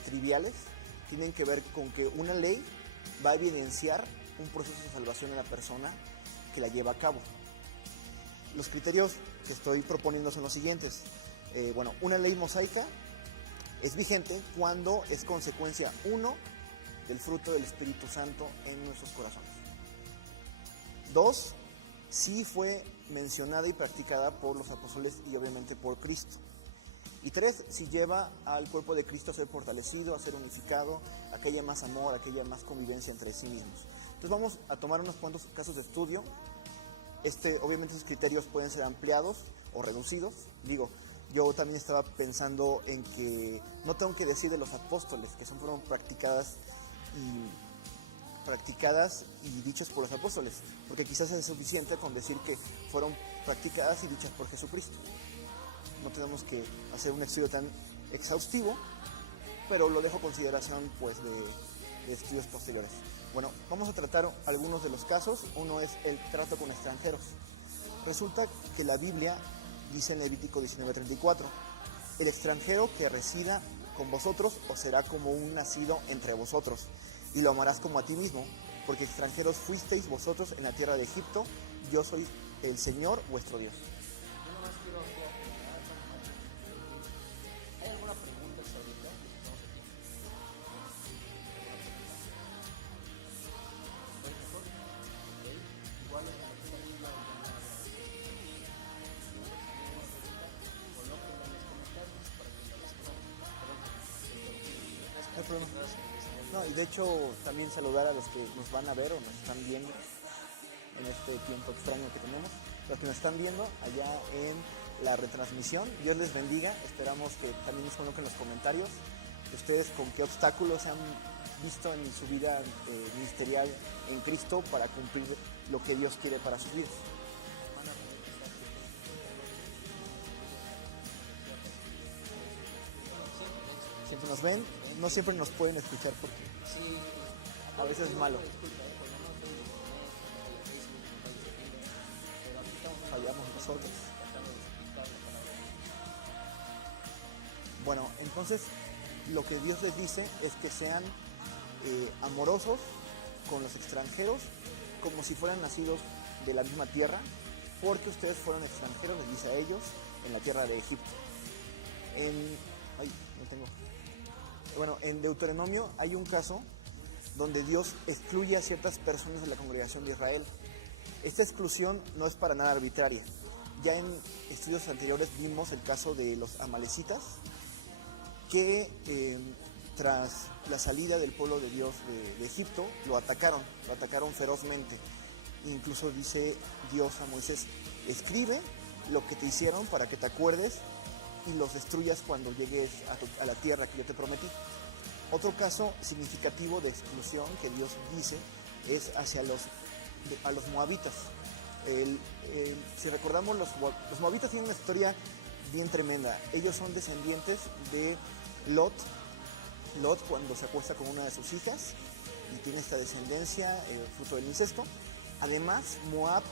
triviales. Tienen que ver con que una ley va a evidenciar un proceso de salvación en la persona que la lleva a cabo. Los criterios que estoy proponiendo son los siguientes. Una ley mosaica es vigente cuando es consecuencia, 1, del fruto del Espíritu Santo en nuestros corazones. 2, sí fue mencionada y practicada por los apóstoles y obviamente por Cristo. Y 3, si lleva al cuerpo de Cristo a ser fortalecido, a ser unificado, a que haya más amor, a que haya más convivencia entre sí mismos. Entonces vamos a tomar unos cuantos casos de estudio. Obviamente esos criterios pueden ser ampliados o reducidos. Yo también estaba pensando en que no tengo que decir de los apóstoles, que fueron practicadas y dichas por los apóstoles, porque quizás es suficiente con decir que fueron practicadas y dichas por Jesucristo. no tenemos que hacer un estudio tan exhaustivo, pero lo dejo a consideración pues de estudios posteriores. Bueno, vamos a tratar algunos de los casos. Uno es el trato con extranjeros. Resulta que la Biblia dice en Levítico 19:34, el extranjero que resida con vosotros os será como un nacido entre vosotros, y lo amarás como a ti mismo, porque extranjeros fuisteis vosotros en la tierra de Egipto, yo soy el Señor vuestro Dios. Yo nomás quiero aclarar, ¿hay alguna pregunta hasta ahorita? Estamos aquí. ¿Está mejor? Ok. Igual en la lectura misma colóquenla en los comentarios para que la respondan. No hay problema. No, y de hecho también saludar a los que nos van a ver o nos están viendo en este tiempo extraño que tenemos, los que nos están viendo allá en la retransmisión. Dios les bendiga. Esperamos que también nos coloquen en los comentarios ustedes con qué obstáculos se han visto en su vida ministerial en Cristo para cumplir lo que Dios quiere para sus vidas. Siempre nos ven, no siempre nos pueden escuchar porque Sí, a veces es malo. disculpa, porque no estoy en internet, en Facebook, pero aquí estamos Fallamos nosotros. tratando de explicar la palabra. Bueno, entonces lo que Dios les dice es que sean amorosos con los extranjeros como si fueran nacidos de la misma tierra, porque ustedes fueron extranjeros, les dice a ellos, en la tierra de Egipto. En Deuteronomio hay un caso donde Dios excluye a ciertas personas de la congregación de Israel. Esta exclusión no es para nada arbitraria. Ya en estudios anteriores vimos el caso de los amalecitas, que tras la salida del pueblo de Dios de Egipto, lo atacaron ferozmente. Incluso dice Dios a Moisés, escribe lo que te hicieron para que te acuerdes y los destruyas cuando llegues a la tierra que yo te prometí. Otro caso significativo de exclusión que Dios dice es hacia a los moabitas. Si recordamos, los moabitas tienen una historia bien tremenda. Ellos son descendientes de Lot. Lot, cuando se acuesta con una de sus hijas y tiene esta descendencia fruto del incesto. Además, Moab,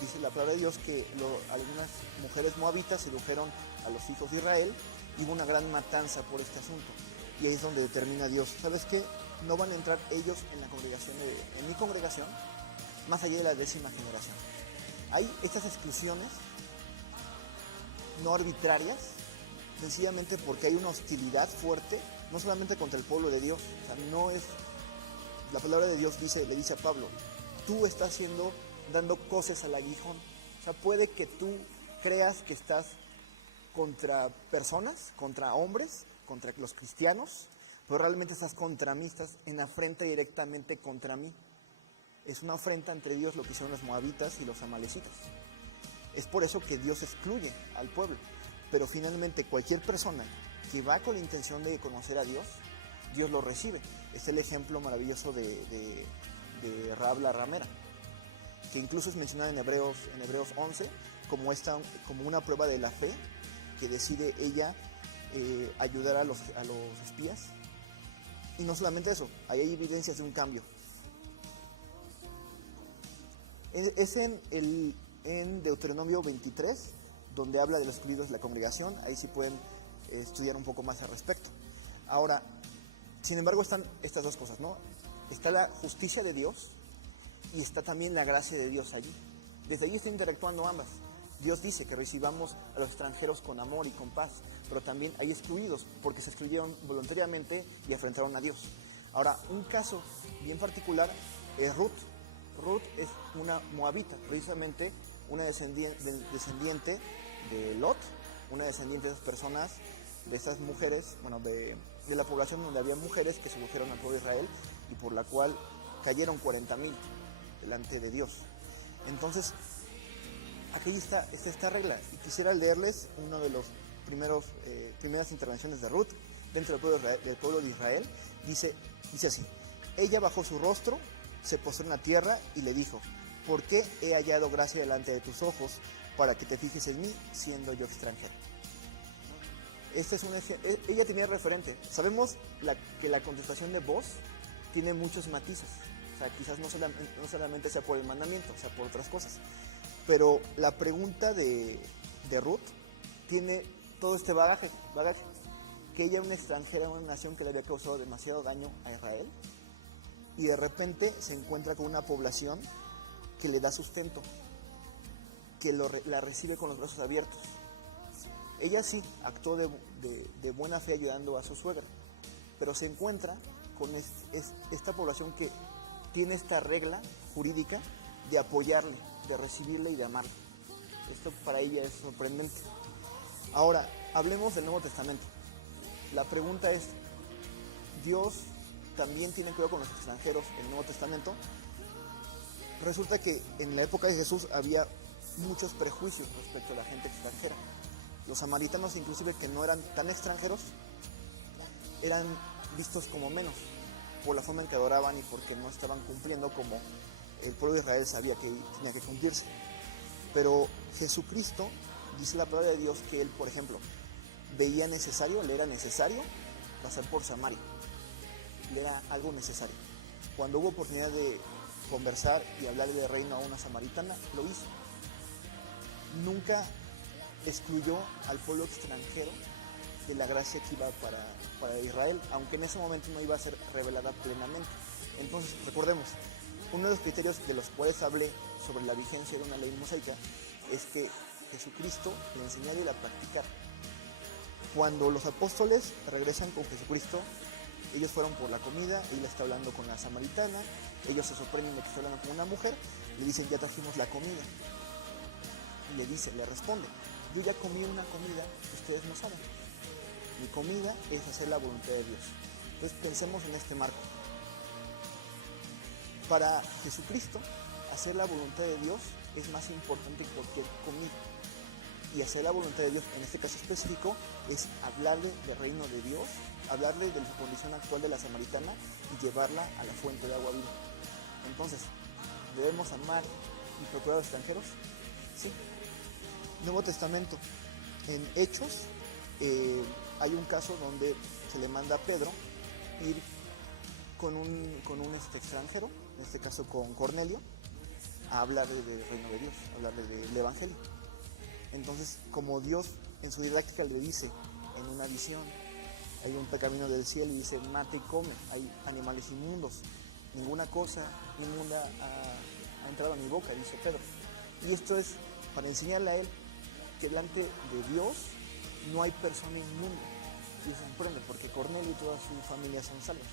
dice la palabra de Dios que algunas mujeres moabitas sedujeron a los hijos de Israel y hubo una gran matanza por este asunto. Y ahí es donde determina Dios, ¿sabes qué? No van a entrar ellos en la congregación, en mi congregación, más allá de la 10ª generación. Hay estas exclusiones no arbitrarias, sencillamente porque hay una hostilidad fuerte, no solamente contra el pueblo de Dios. O sea, no es, la palabra de Dios le dice a Pablo, tú estás dando coces al aguijón. O sea, puede que tú creas que estás contra personas, contra hombres, contra los cristianos, pero realmente estás contra mí, estás en afrenta directamente contra mí. Es una afrenta entre Dios lo que hicieron los moabitas y los amalecitas. Es por eso que Dios excluye al pueblo. Pero finalmente cualquier persona que va con la intención de conocer a Dios, Dios lo recibe. Es el ejemplo maravilloso de Rahab la ramera, que incluso es mencionada en Hebreos 11 como una prueba de la fe, que decide ella ayudar a los espías. Y no solamente eso, ahí hay evidencias de un cambio. Es en Deuteronomio 23, donde habla de los excluidos de la congregación. Ahí sí pueden estudiar un poco más al respecto. Ahora, sin embargo, están estas dos cosas, ¿no? Está la justicia de Dios y está también la gracia de Dios allí. Desde allí está interactuando ambas. Dios dice que recibamos a los extranjeros con amor y con paz, pero también hay excluidos porque se excluyeron voluntariamente y afrentaron a Dios. Ahora, un caso bien particular es Ruth. Ruth es una moabita, precisamente una descendiente de Lot, una descendiente de esas personas, de esas mujeres, de la población donde había mujeres que sedujeron al pueblo de Israel y por la cual cayeron 40,000 delante de Dios. Entonces, aquí está esta regla, y quisiera leerles una de las primeras intervenciones de Ruth dentro del pueblo de Israel. Dice así: ella bajó su rostro, se postró en la tierra y le dijo: ¿por qué he hallado gracia delante de tus ojos para que te fijes en mí siendo yo extranjero? Este es ella tenía referente. Sabemos que la contestación de vos tiene muchos matices. O sea, quizás no solamente sea por el mandamiento, o sea, por otras cosas. Pero la pregunta de Ruth tiene todo este bagaje, que ella era una extranjera en una nación que le había causado demasiado daño a Israel, y de repente se encuentra con una población que le da sustento, que la recibe con los brazos abiertos. Ella sí actuó de buena fe ayudando a su suegra, pero se encuentra con esta población que tiene esta regla jurídica de apoyarle, de recibirle y de amarle. Esto para ella es sorprendente. Ahora, hablemos del Nuevo Testamento. La pregunta es, ¿Dios también tiene cuidado con los extranjeros en el Nuevo Testamento? Resulta que en la época de Jesús había muchos prejuicios respecto a la gente extranjera. Los samaritanos, inclusive, que no eran tan extranjeros, eran vistos como menos por la forma en que adoraban y porque no estaban cumpliendo como el pueblo de Israel sabía que tenía que cumplirse. Pero Jesucristo, dice la palabra de Dios, que él, por ejemplo, le era necesario pasar por Samaria. Le era algo necesario. Cuando hubo oportunidad de conversar y hablarle de reino a una samaritana, lo hizo. Nunca excluyó al pueblo extranjero de la gracia que iba para Israel, aunque en ese momento no iba a ser revelada plenamente. Entonces, recordemos, uno de los criterios de los cuales hablé sobre la vigencia de una ley mosaica es que Jesucristo la enseñara y la practicara. Cuando los apóstoles regresan con Jesucristo, ellos fueron por la comida, él está hablando con la samaritana, ellos se sorprenden de que está hablando con una mujer, le dicen, ya trajimos la comida. Y le responde, yo ya comí una comida que ustedes no saben. Mi comida es hacer la voluntad de Dios. Entonces pensemos en este marco. Para Jesucristo, hacer la voluntad de Dios es más importante que cualquier comida. Y hacer la voluntad de Dios, en este caso específico, es hablarle del reino de Dios, hablarle de la condición actual de la samaritana y llevarla a la fuente de agua viva. Entonces, ¿debemos amar y procurar a los extranjeros? Sí. Nuevo Testamento. En Hechos hay un caso donde se le manda a Pedro ir con un extranjero, en este caso con Cornelio, a hablarle del reino de Dios, a hablarle del evangelio. Entonces, como Dios en su didáctica le dice en una visión, hay un camino del cielo y dice, mata y come, hay animales inmundos, ninguna cosa inmunda ha entrado a mi boca, dice Pedro. Y esto es para enseñarle a él que delante de Dios no hay persona inmunda. Y se sorprende porque Cornelio y toda su familia son salvos.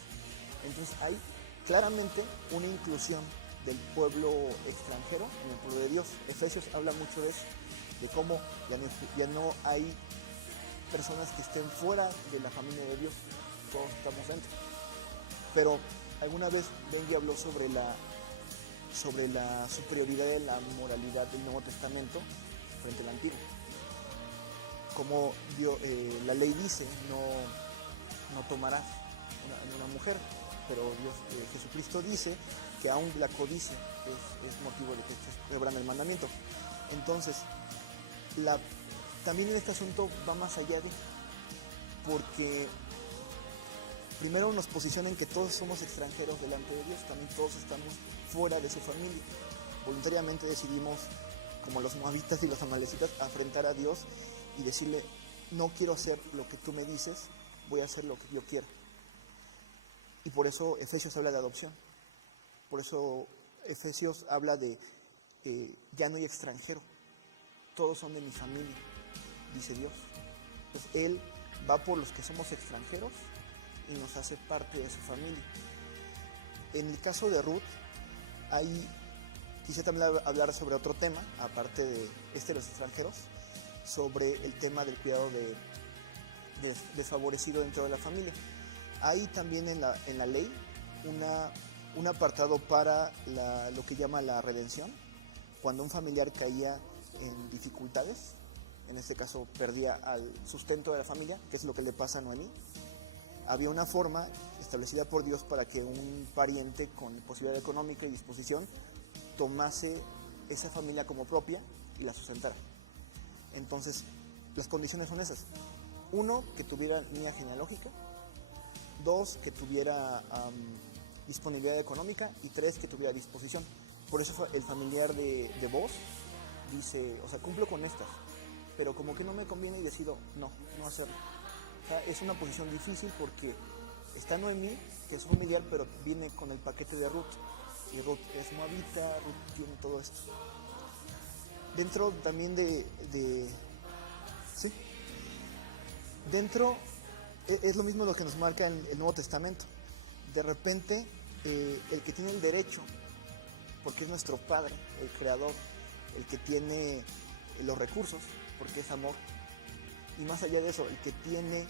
Entonces hay claramente una inclusión del pueblo extranjero en el pueblo de Dios. Efesios habla mucho de eso, de cómo ya no hay personas que estén fuera de la familia de Dios, todos estamos dentro. Pero alguna vez Benji habló sobre la superioridad de la moralidad del Nuevo Testamento frente al Antiguo. Como la ley dice, no tomarás una mujer, pero Jesucristo dice que aún la codicia es motivo de que estés quebrando el mandamiento. Entonces, también en este asunto va más allá porque primero nos posiciona en que todos somos extranjeros delante de Dios, también todos estamos fuera de su familia. Voluntariamente decidimos, como los moabitas y los amalecitas, afrentar a Dios y decirle, no quiero hacer lo que tú me dices, voy a hacer lo que yo quiera. Y por eso Efesios habla de adopción. Por eso Efesios habla de ya no hay extranjero, todos son de mi familia, dice Dios. Entonces Él va por los que somos extranjeros y nos hace parte de su familia. En el caso de Ruth, quise también hablar sobre otro tema, aparte de los extranjeros, sobre el tema del cuidado de desfavorecido dentro de la familia. Hay también en la ley un apartado para lo que llama la redención, cuando un familiar caía en dificultades, en este caso perdía al sustento de la familia, que es lo que le pasa a Noemí. Había una forma establecida por Dios para que un pariente con posibilidad económica y disposición tomase esa familia como propia y la sustentara. Entonces, las condiciones son esas. 1, que tuviera línea genealógica. 2, que tuviera disponibilidad económica. Y 3, que tuviera disposición. Por eso el familiar de Booz dice, o sea, cumplo con estas, pero como que no me conviene y decido no hacerlo. O sea, es una posición difícil porque está Noemí, que es familiar, pero viene con el paquete de Ruth. Y Ruth es moabita, Ruth tiene todo esto. Dentro también ¿sí? Dentro es lo mismo lo que nos marca en el Nuevo Testamento. De repente, el que tiene el derecho, porque es nuestro Padre, el Creador, el que tiene los recursos, porque es amor, y más allá de eso, el que tiene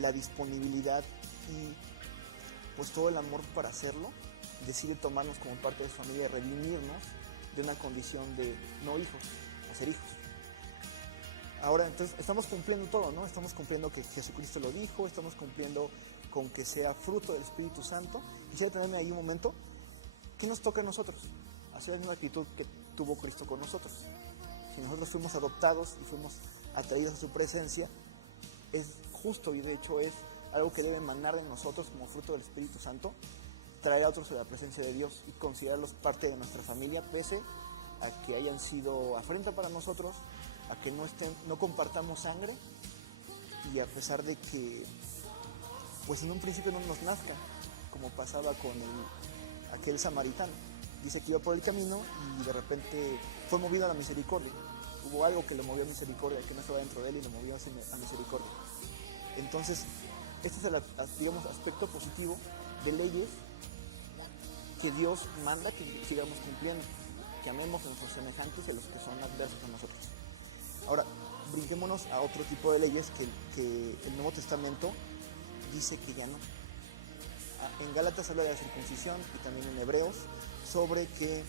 la disponibilidad y pues todo el amor para hacerlo, decide tomarnos como parte de su familia y redimirnos de una condición de no hijos o ser hijos. Ahora, entonces, estamos cumpliendo todo, ¿no? Estamos cumpliendo que Jesucristo lo dijo, estamos cumpliendo con que sea fruto del Espíritu Santo. Quisiera tenerme ahí un momento. ¿Qué nos toca a nosotros? Hacer la misma actitud que tuvo Cristo con nosotros. Si nosotros fuimos adoptados y fuimos atraídos a su presencia, es justo y de hecho es algo que debe emanar de nosotros como fruto del Espíritu Santo, traer a otros a la presencia de Dios y considerarlos parte de nuestra familia, pese a que hayan sido afrenta para nosotros, a que no compartamos sangre y a pesar de que pues en un principio no nos nazca, como pasaba con aquel samaritano. Dice que iba por el camino y de repente fue movido a la misericordia. Hubo algo que lo movió a misericordia, que no estaba dentro de él y lo movió a misericordia. Entonces, este es el, digamos, aspecto positivo de leyes que Dios manda que sigamos cumpliendo, que amemos a nuestros semejantes y a los que son adversos a nosotros. Ahora, brinquémonos a otro tipo de leyes que el Nuevo Testamento dice que ya no. En Gálatas habla de la circuncisión y también en Hebreos sobre que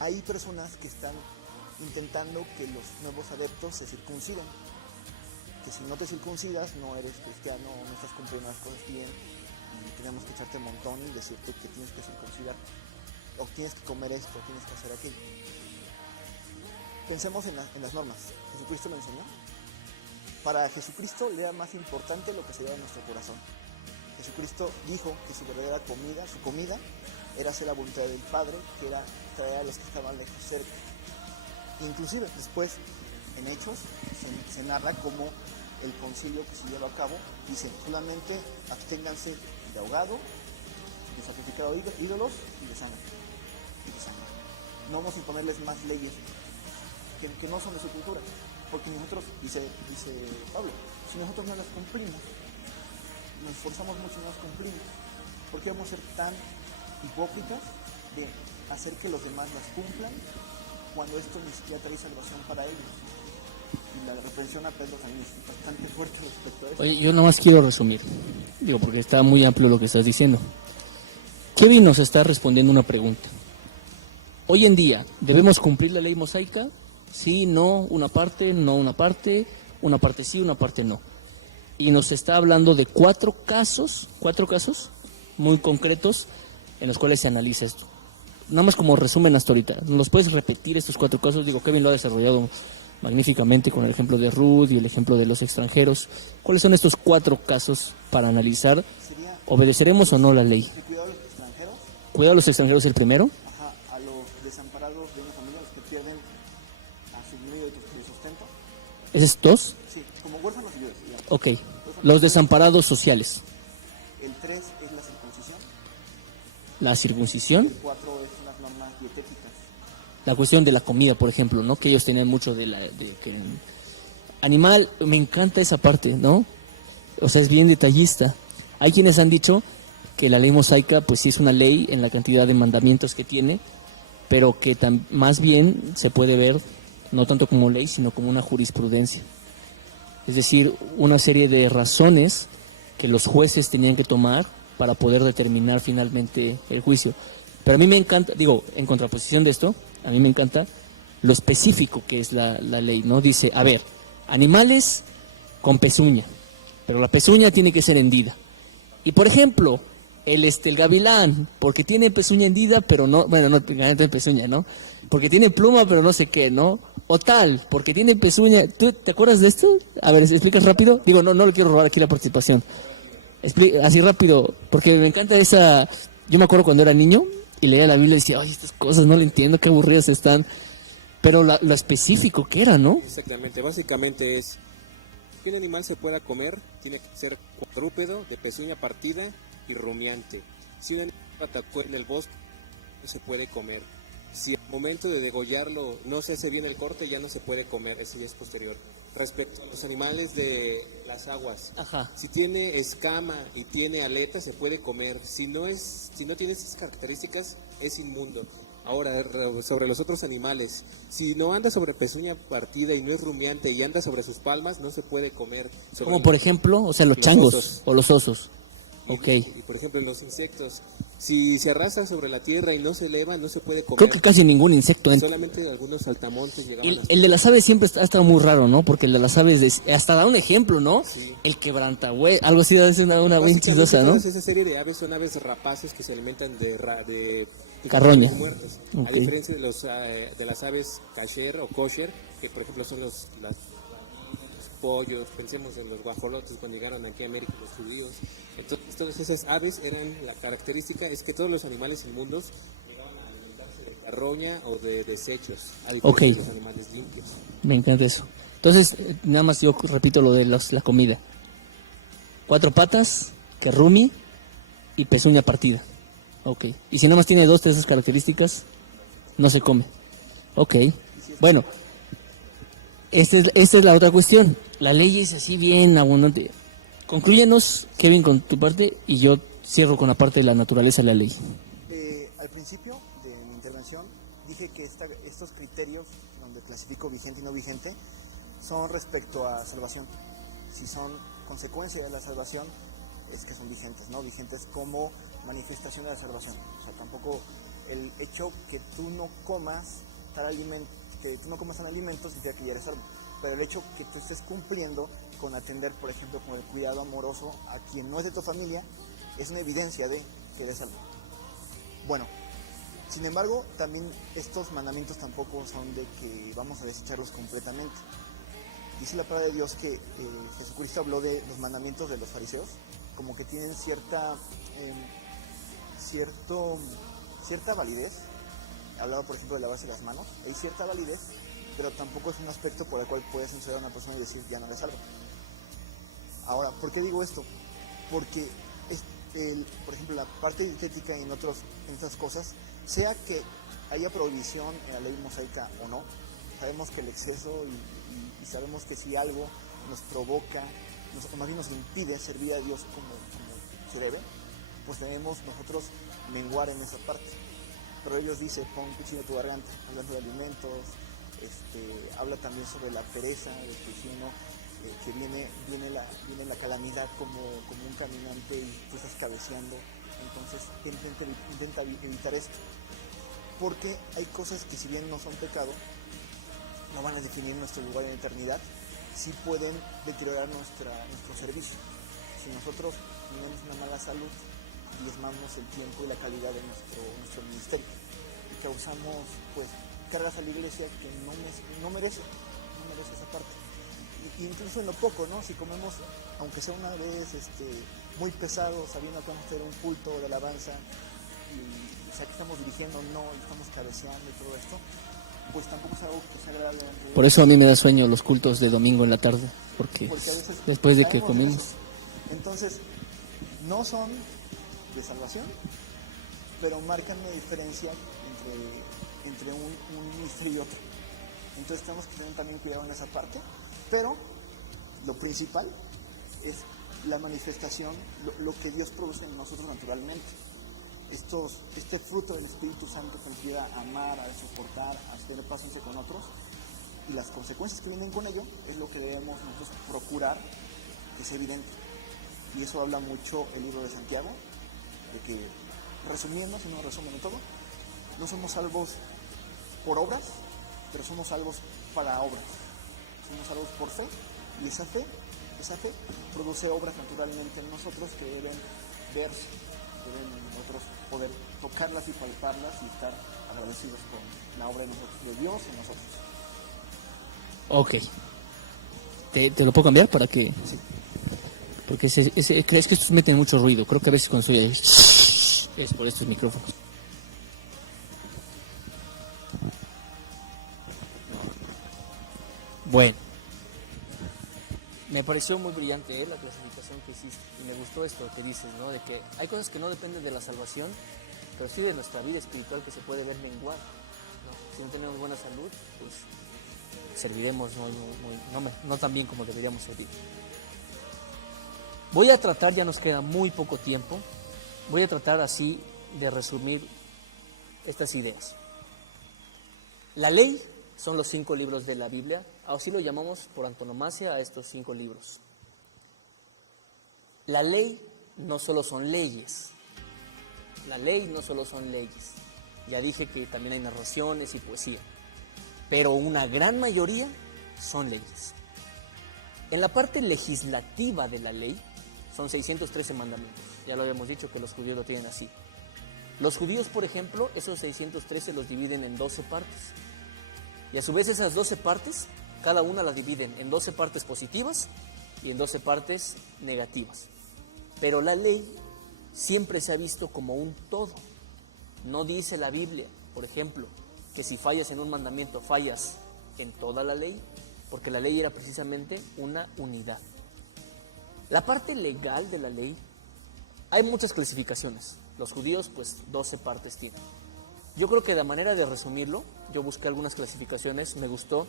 hay personas que están intentando que los nuevos adeptos se circunciden. Que si no te circuncidas no eres cristiano, no estás cumpliendo las cosas bien y tenemos que echarte un montón y decirte que tienes que circuncidar o tienes que comer esto, o tienes que hacer aquello. Pensemos en las normas. ¿Jesucristo lo enseñó? Para Jesucristo le era más importante lo que se lleva en nuestro corazón. Jesucristo dijo que su verdadera comida, su comida, era hacer la voluntad del Padre, que era traer a los que estaban lejos cerca. Inclusive después, en Hechos, se narra como el concilio que se lleva a cabo dice, solamente absténganse de ahogado, de sacrificar a ídolos y de sangre. No vamos a imponerles más leyes que no son de su cultura, porque nosotros, dice Pablo, si nosotros no las cumplimos, nos esforzamos mucho y no las cumplimos, ¿por qué vamos a ser tan hipócritas de hacer que los demás las cumplan cuando esto ni siquiera trae salvación para ellos? Y la reprensión a Pedro también es bastante fuerte respecto a eso. Oye, yo nomás quiero resumir, porque está muy amplio lo que estás diciendo. Kevin nos está respondiendo una pregunta. Hoy en día, ¿debemos cumplir la ley mosaica? Sí, no, una parte sí, una parte no. Y nos está hablando de cuatro casos muy concretos en los cuales se analiza esto. Nada más como resumen hasta ahorita. ¿Nos puedes repetir estos 4 casos? Kevin lo ha desarrollado magníficamente con el ejemplo de Ruth y el ejemplo de los extranjeros. ¿Cuáles son estos 4 casos para analizar? ¿Obedeceremos o no la ley? Cuidado a los extranjeros. Cuidado a los extranjeros el primero. Ajá, a los desamparados de una familia, los que pierden a su medio de sustento. ¿Esos 2? Sí, como huérfanos y viudas. Ok. Los desamparados sociales. El 3 es la circuncisión. La circuncisión. El 4 es unas normas dietéticas. La cuestión de la comida, por ejemplo, ¿no? Que ellos tenían mucho animal, me encanta esa parte, ¿no? O sea, es bien detallista. Hay quienes han dicho que la ley mosaica, pues sí es una ley en la cantidad de mandamientos que tiene, pero que más bien se puede ver no tanto como ley, sino como una jurisprudencia. Es decir, una serie de razones que los jueces tenían que tomar para poder determinar finalmente el juicio. Pero a mí me encanta, en contraposición de esto, a mí me encanta lo específico que es la ley, ¿no? Dice, a ver, animales con pezuña, pero la pezuña tiene que ser hendida. Y por ejemplo, el gavilán, porque tiene pezuña hendida, pero no, bueno, no tiene pezuña, ¿no? Porque tiene pluma, pero no sé qué, ¿no? O tal, porque tiene pezuña. ¿Tú te acuerdas de esto? A ver, ¿explicas rápido? Digo, no le quiero robar aquí la participación. Así rápido, porque me encanta esa... Yo me acuerdo cuando era niño y leía la Biblia y decía, ay, estas cosas no le entiendo, qué aburridas están. Pero lo específico que era, ¿no? Exactamente, básicamente es que un animal se pueda comer, tiene que ser cuadrúpedo, de pezuña partida y rumiante. Si un animal atacó en el bosque, no se puede comer. Si al momento de degollarlo no se hace bien el corte, ya no se puede comer, eso ya es posterior. Respecto a los animales de las aguas, Ajá. si tiene escama y tiene aleta, se puede comer. Si no tiene esas características, es inmundo. Ahora, sobre los otros animales, si no anda sobre pezuña partida y no es rumiante y anda sobre sus palmas, no se puede comer. Como por ejemplo, o sea, los Los changos osos. o los osos. Y, Ok. y, por ejemplo, en los insectos, si se arrastra sobre la tierra y no se eleva, no se puede comer. Creo que casi ningún insecto entra. Solamente algunos saltamontes llegaban hasta... El de las aves siempre ha estado muy raro, ¿no? Porque el de las aves, hasta da un ejemplo, ¿no? Sí. El quebrantahuesos, algo así, es una bien Básicamente, chistosa, ¿no? Esa serie de aves son aves rapaces que se alimentan de Carroña. muertes. Ok. A diferencia de las aves kasher o kosher, que por ejemplo son los pollos, pensemos en los guajolotes cuando llegaron aquí a América los judíos. Entonces, todas esas aves la característica es que todos los animales inmundos llegaban a alimentarse de carroña o de desechos, a diferencia Ok. de los animales limpios. Me encanta eso. Entonces, nada más yo repito lo de la comida. 4 patas, kerrumi y pezuña partida. Ok. Y si nada más tiene 2 de esas características, no se come. Ok. Bueno, esta es la otra cuestión. La ley es así bien abundante. Conclúyenos, Kevin, con tu parte y yo cierro con la parte de la naturaleza de la ley. Al principio de mi intervención dije que estos criterios donde clasifico vigente y no vigente son respecto a salvación. Si son consecuencia de la salvación, es que son vigentes, ¿no? Vigentes como manifestación de la salvación. O sea, tampoco el hecho que tú no comas tal alimento, significa que ya eres salvo. Pero el hecho que tú estés cumpliendo con atender, por ejemplo, con el cuidado amoroso a quien no es de tu familia, es una evidencia de que eres salvo. Bueno, sin embargo, también estos mandamientos tampoco son de que vamos a desecharlos completamente. Dice la palabra de Dios que Jesucristo habló de los mandamientos de los fariseos, como que tienen cierta validez. Hablaba, por ejemplo, de lavarse las manos. Hay cierta validez, pero tampoco es un aspecto por el cual puedes censurar a una persona y decir, ya no le salvo. Ahora, ¿por qué digo esto? Porque, por ejemplo, la parte dietética y en otras cosas, sea que haya prohibición en la ley mosaica o no, sabemos que el exceso y sabemos que si algo nos provoca, o más bien nos impide servir a Dios como se debe, pues debemos nosotros menguar en esa parte. Pero ellos dicen, pon cuchillo en tu garganta, hablando de alimentos, habla también sobre la pereza, de que si uno, que viene la calamidad como un caminante y tú estás cabeceando, entonces intenta evitar esto. Porque hay cosas que si bien no son pecado, no van a definir nuestro lugar en la eternidad, sí pueden deteriorar nuestro servicio. Si nosotros tenemos una mala salud, diezmamos el tiempo y la calidad de nuestro ministerio y causamos pues cargas a la iglesia que no merece esa parte. Y incluso en lo poco, ¿no? Si comemos, aunque sea una vez muy pesado, sabiendo que vamos a hacer un culto de alabanza y sea que estamos dirigiendo, y estamos cabeceando y todo esto, pues tampoco es algo que sea agradable. Por eso a mí me da sueño los cultos de domingo en la tarde, porque a veces después de que caemos en comimos. eso. Entonces, no son de salvación, pero marcan una diferencia entre un ministerio y otro. Entonces tenemos que tener también cuidado en esa parte, pero lo principal es la manifestación, lo que Dios produce en nosotros naturalmente. Este fruto del Espíritu Santo que nos ayuda a amar, a soportar, a tener paciencia con otros, y las consecuencias que vienen con ello, es lo que debemos nosotros procurar que sea evidente. Y eso habla mucho el libro de Santiago, de que, resumiendo, si no resumen de todo, no somos salvos por obras, pero somos salvos para obras. Somos salvos por fe, y esa fe produce obras naturalmente en nosotros que deben verse esperen nosotros poder tocarlas y palparlas y estar agradecidos con la obra de Dios en nosotros. Ok. ¿Te lo puedo cambiar para que...? Sí. Porque crees que estos meten mucho ruido. Creo que a ver si cuando estoy ahí... Es por estos micrófonos. Bueno. Me pareció muy brillante la clasificación que hiciste. Y me gustó esto que dices, ¿no? De que hay cosas que no dependen de la salvación, pero sí de nuestra vida espiritual que se puede ver menguada, ¿no? Si no tenemos buena salud, pues serviremos no tan bien como deberíamos servir. Voy a tratar, ya nos queda muy poco tiempo, voy a tratar así de resumir estas ideas. La ley son los 5 libros de la Biblia, así lo llamamos por antonomasia a estos 5 libros. La ley no solo son leyes, ya dije que también hay narraciones y poesía, pero una gran mayoría son leyes. En la parte legislativa de la ley son 613 mandamientos, ya lo habíamos dicho que los judíos lo tienen así. Los judíos, por ejemplo, esos 613 los dividen en 12 partes. Y a su vez esas 12 partes, cada una la dividen en 12 partes positivas y en 12 partes negativas. Pero la ley siempre se ha visto como un todo. No dice la Biblia, por ejemplo, que si fallas en un mandamiento, fallas en toda la ley, porque la ley era precisamente una unidad. La parte legal de la ley, hay muchas clasificaciones. Los judíos, pues 12 partes tienen. Yo creo que de manera de resumirlo, yo busqué algunas clasificaciones, me gustó,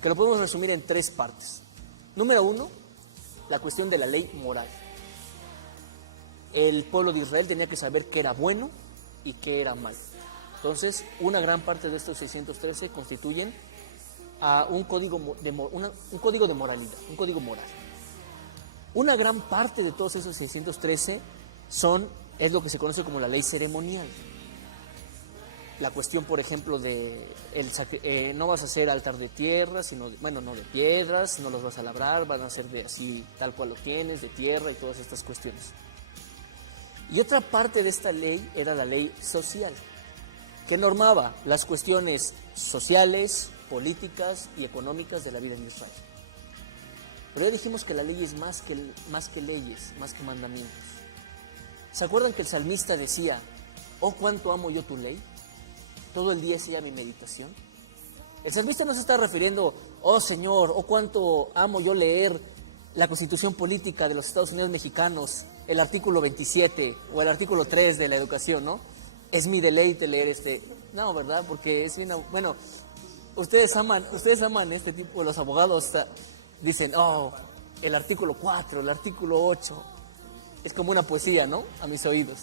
que lo podemos resumir en 3 partes. Número 1, la cuestión de la ley moral. El pueblo de Israel tenía que saber qué era bueno y qué era mal. Entonces, una gran parte de estos 613 constituyen a un código de moralidad, un código moral. Una gran parte de todos esos 613 es lo que se conoce como la ley ceremonial. La cuestión, por ejemplo, de no vas a hacer altar de tierra, no de piedras, no los vas a labrar, van a ser de así, tal cual lo tienes, de tierra y todas estas cuestiones. Y otra parte de esta ley era la ley social, que normaba las cuestiones sociales, políticas y económicas de la vida en Israel. Pero ya dijimos que la ley es más que leyes, más que mandamientos. ¿Se acuerdan que el salmista decía, oh, cuánto amo yo tu ley? Todo el día es ella mi meditación. El salmista no se está refiriendo, oh Señor, oh cuánto amo yo leer la Constitución Política de los Estados Unidos Mexicanos, el artículo 27 o el artículo 3 de la educación, ¿no? Es mi deleite leer No, ¿verdad? Porque es bien... Bueno, ustedes aman este tipo, los abogados dicen, oh, el artículo 4, el artículo 8. Es como una poesía, ¿no? A mis oídos.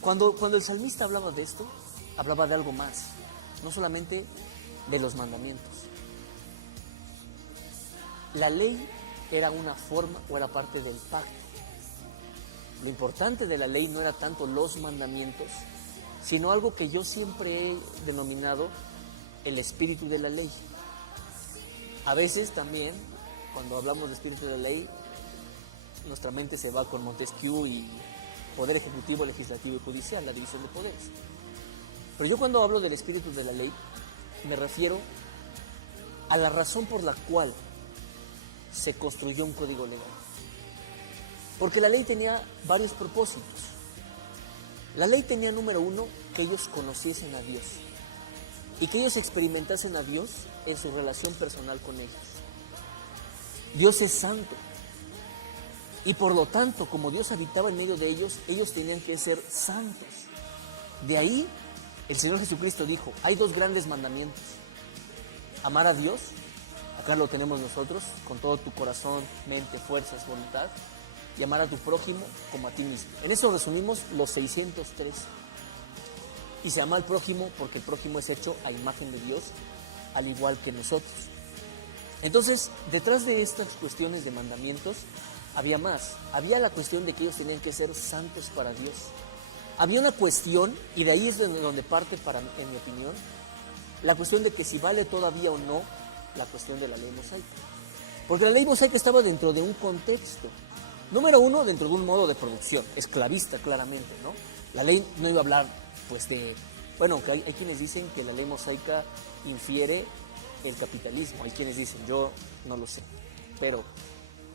Cuando el salmista hablaba de esto, hablaba de algo más, no solamente de los mandamientos. La ley era una forma o era parte del pacto. Lo importante de la ley no era tanto los mandamientos, sino algo que yo siempre he denominado el espíritu de la ley. A veces también, cuando hablamos de espíritu de la ley, nuestra mente se va con Montesquieu y poder ejecutivo, legislativo y judicial, la división de poderes. Pero yo cuando hablo del espíritu de la ley, me refiero a la razón por la cual se construyó un código legal. Porque la ley tenía varios propósitos. La ley tenía, número 1, que ellos conociesen a Dios y que ellos experimentasen a Dios en su relación personal con ellos. Dios es santo y por lo tanto, como Dios habitaba en medio de ellos, ellos tenían que ser santos. De ahí, el Señor Jesucristo dijo, hay 2 grandes mandamientos: amar a Dios, acá lo tenemos nosotros, con todo tu corazón, mente, fuerzas, voluntad, y amar a tu prójimo como a ti mismo. En eso resumimos los 603. Y se ama al prójimo porque el prójimo es hecho a imagen de Dios, al igual que nosotros. Entonces, detrás de estas cuestiones de mandamientos, había más. Había la cuestión de que ellos tenían que ser santos para Dios. Había una cuestión, y de ahí es donde parte, en mi opinión, la cuestión de que si vale todavía o no la cuestión de la ley mosaica. Porque la ley mosaica estaba dentro de un contexto. Número uno, dentro de un modo de producción, esclavista claramente, ¿no? La ley no iba a hablar, pues, bueno, que hay quienes dicen que la ley mosaica infiere el capitalismo, hay quienes dicen, yo no lo sé, pero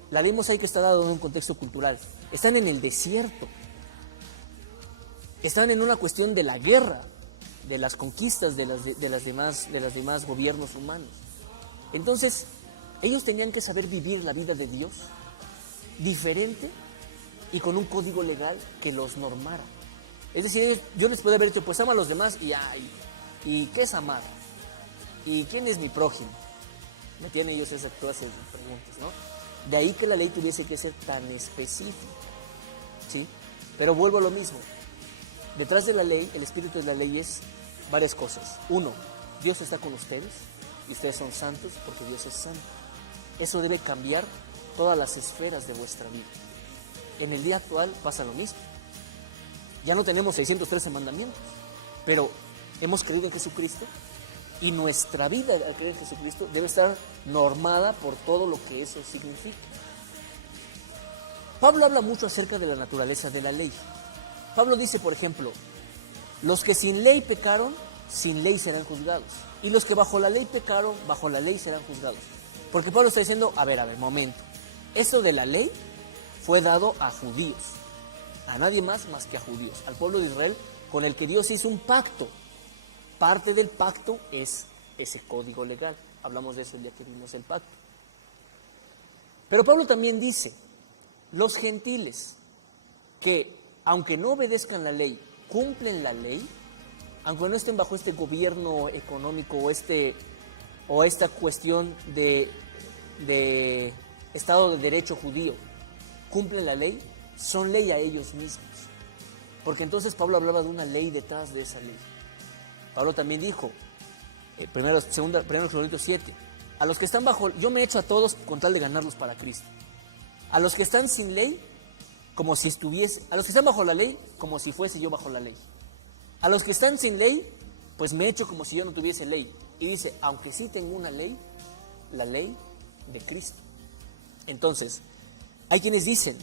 la ley mosaica está dada en un contexto cultural. Están en el desierto, están en una cuestión de la guerra, de las conquistas de las demás gobiernos humanos. Entonces, ellos tenían que saber vivir la vida de Dios diferente y con un código legal que los normara. Es decir, yo les puedo haber dicho, pues ama a los demás y ¿qué es amar? ¿Y quién es mi prójimo? Me tienen ellos esas clases de preguntas, ¿no? De ahí que la ley tuviese que ser tan específica, ¿sí? Pero vuelvo a lo mismo. Detrás de la ley, el espíritu de la ley es varias cosas. Uno, Dios está con ustedes y ustedes son santos porque Dios es santo. Eso debe cambiar todas las esferas de vuestra vida. En el día actual pasa lo mismo. Ya no tenemos 613 mandamientos, pero hemos creído en Jesucristo y nuestra vida al creer en Jesucristo debe estar normada por todo lo que eso significa. Pablo habla mucho acerca de la naturaleza de la ley. Pablo dice, por ejemplo, los que sin ley pecaron, sin ley serán juzgados. Y los que bajo la ley pecaron, bajo la ley serán juzgados. Porque Pablo está diciendo, a ver, momento. Eso de la ley fue dado a judíos, a nadie más que a judíos, al pueblo de Israel, con el que Dios hizo un pacto. Parte del pacto es ese código legal. Hablamos de eso el día que vimos el pacto. Pero Pablo también dice, los gentiles que, aunque no obedezcan la ley, cumplen la ley, aunque no estén bajo este gobierno económico o esta cuestión de Estado de Derecho judío, cumplen la ley, son ley a ellos mismos. Porque entonces Pablo hablaba de una ley detrás de esa ley. Pablo también dijo, primero Corintios 7, a los que están bajo, yo me echo a todos con tal de ganarlos para Cristo. A los que están sin ley, como si estuviese, a los que están bajo la ley, como si fuese yo bajo la ley. A los que están sin ley, pues me echo como si yo no tuviese ley. Y dice, aunque sí tengo una ley, la ley de Cristo. Entonces, hay quienes dicen,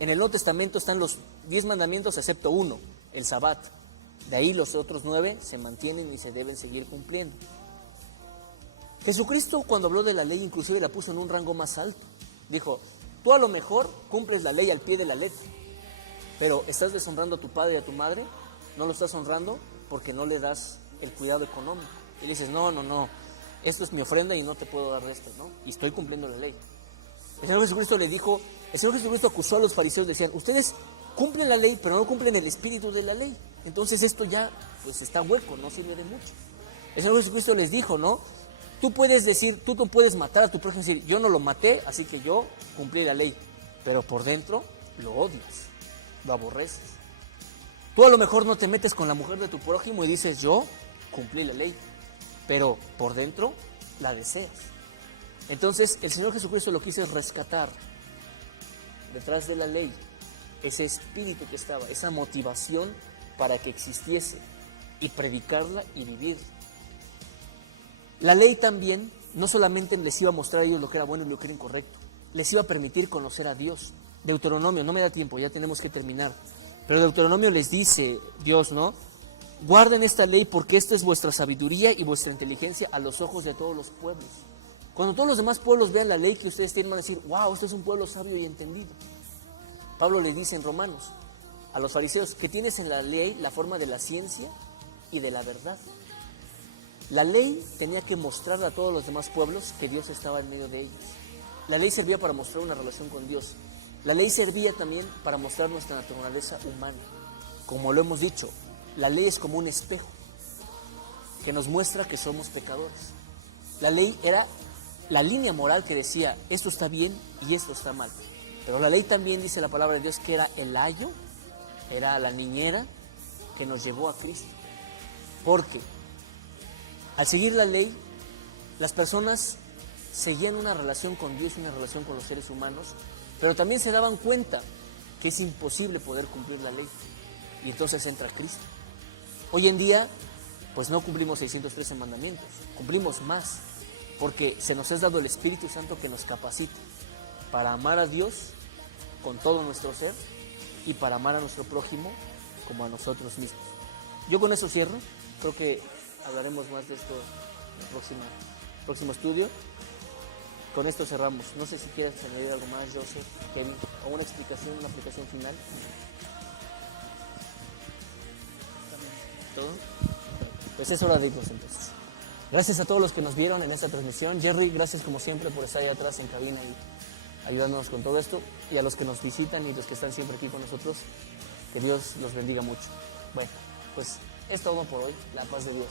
en el Nuevo Testamento están los 10 mandamientos excepto uno, el Sabbat. De ahí los otros 9 se mantienen y se deben seguir cumpliendo. Jesucristo, cuando habló de la ley, inclusive la puso en un rango más alto. Dijo, tú a lo mejor cumples la ley al pie de la letra, pero estás deshonrando a tu padre y a tu madre, no lo estás honrando porque no le das el cuidado económico. Y dices, no, esto es mi ofrenda y no te puedo dar esto, ¿no? Y estoy cumpliendo la ley. El Señor Jesucristo le dijo, el Señor Jesucristo acusó a los fariseos, decían, ustedes cumplen la ley, pero no cumplen el espíritu de la ley. Entonces esto ya, pues está hueco, no sirve de mucho. El Señor Jesucristo les dijo, ¿no? Tú puedes decir, tú no puedes matar a tu prójimo y decir, yo no lo maté, así que yo cumplí la ley. Pero por dentro lo odias, lo aborreces. Tú a lo mejor no te metes con la mujer de tu prójimo y dices, yo cumplí la ley, pero por dentro la deseas. Entonces el Señor Jesucristo lo quiso rescatar detrás de la ley, ese espíritu que estaba, esa motivación para que existiese y predicarla y vivirla. La ley también no solamente les iba a mostrar a ellos lo que era bueno y lo que era incorrecto, les iba a permitir conocer a Dios. Deuteronomio, no me da tiempo, ya tenemos que terminar, pero Deuteronomio les dice, Dios, ¿no? Guarden esta ley porque esta es vuestra sabiduría y vuestra inteligencia a los ojos de todos los pueblos. Cuando todos los demás pueblos vean la ley que ustedes tienen, van a decir, wow, esto es un pueblo sabio y entendido. Pablo le dice en Romanos a los fariseos que tienes en la ley la forma de la ciencia y de la verdad. La ley tenía que mostrar a todos los demás pueblos que Dios estaba en medio de ellos. La ley servía para mostrar una relación con Dios. La ley servía también para mostrar nuestra naturaleza humana. Como lo hemos dicho, la ley es como un espejo que nos muestra que somos pecadores. La ley era la línea moral que decía, esto está bien y esto está mal. Pero la ley también dice la palabra de Dios que era el ayo, era la niñera que nos llevó a Cristo. Porque al seguir la ley, las personas seguían una relación con Dios, una relación con los seres humanos, pero también se daban cuenta que es imposible poder cumplir la ley. Y entonces entra Cristo. Hoy en día, pues no cumplimos 613 mandamientos, cumplimos más, porque se nos ha dado el Espíritu Santo que nos capacita para amar a Dios con todo nuestro ser y para amar a nuestro prójimo como a nosotros mismos. Yo con eso cierro. Creo que hablaremos más de esto en el próximo estudio. Con esto cerramos. No sé si quieres añadir algo más, Joseph, Kevin, o una explicación, una aplicación final. ¿Todo? Pues es hora de irnos entonces. Gracias a todos los que nos vieron en esta transmisión. Jerry, gracias como siempre por estar ahí atrás en cabina y ayudándonos con todo esto. Y a los que nos visitan y los que están siempre aquí con nosotros, que Dios los bendiga mucho. Bueno, pues es todo por hoy. La paz de Dios.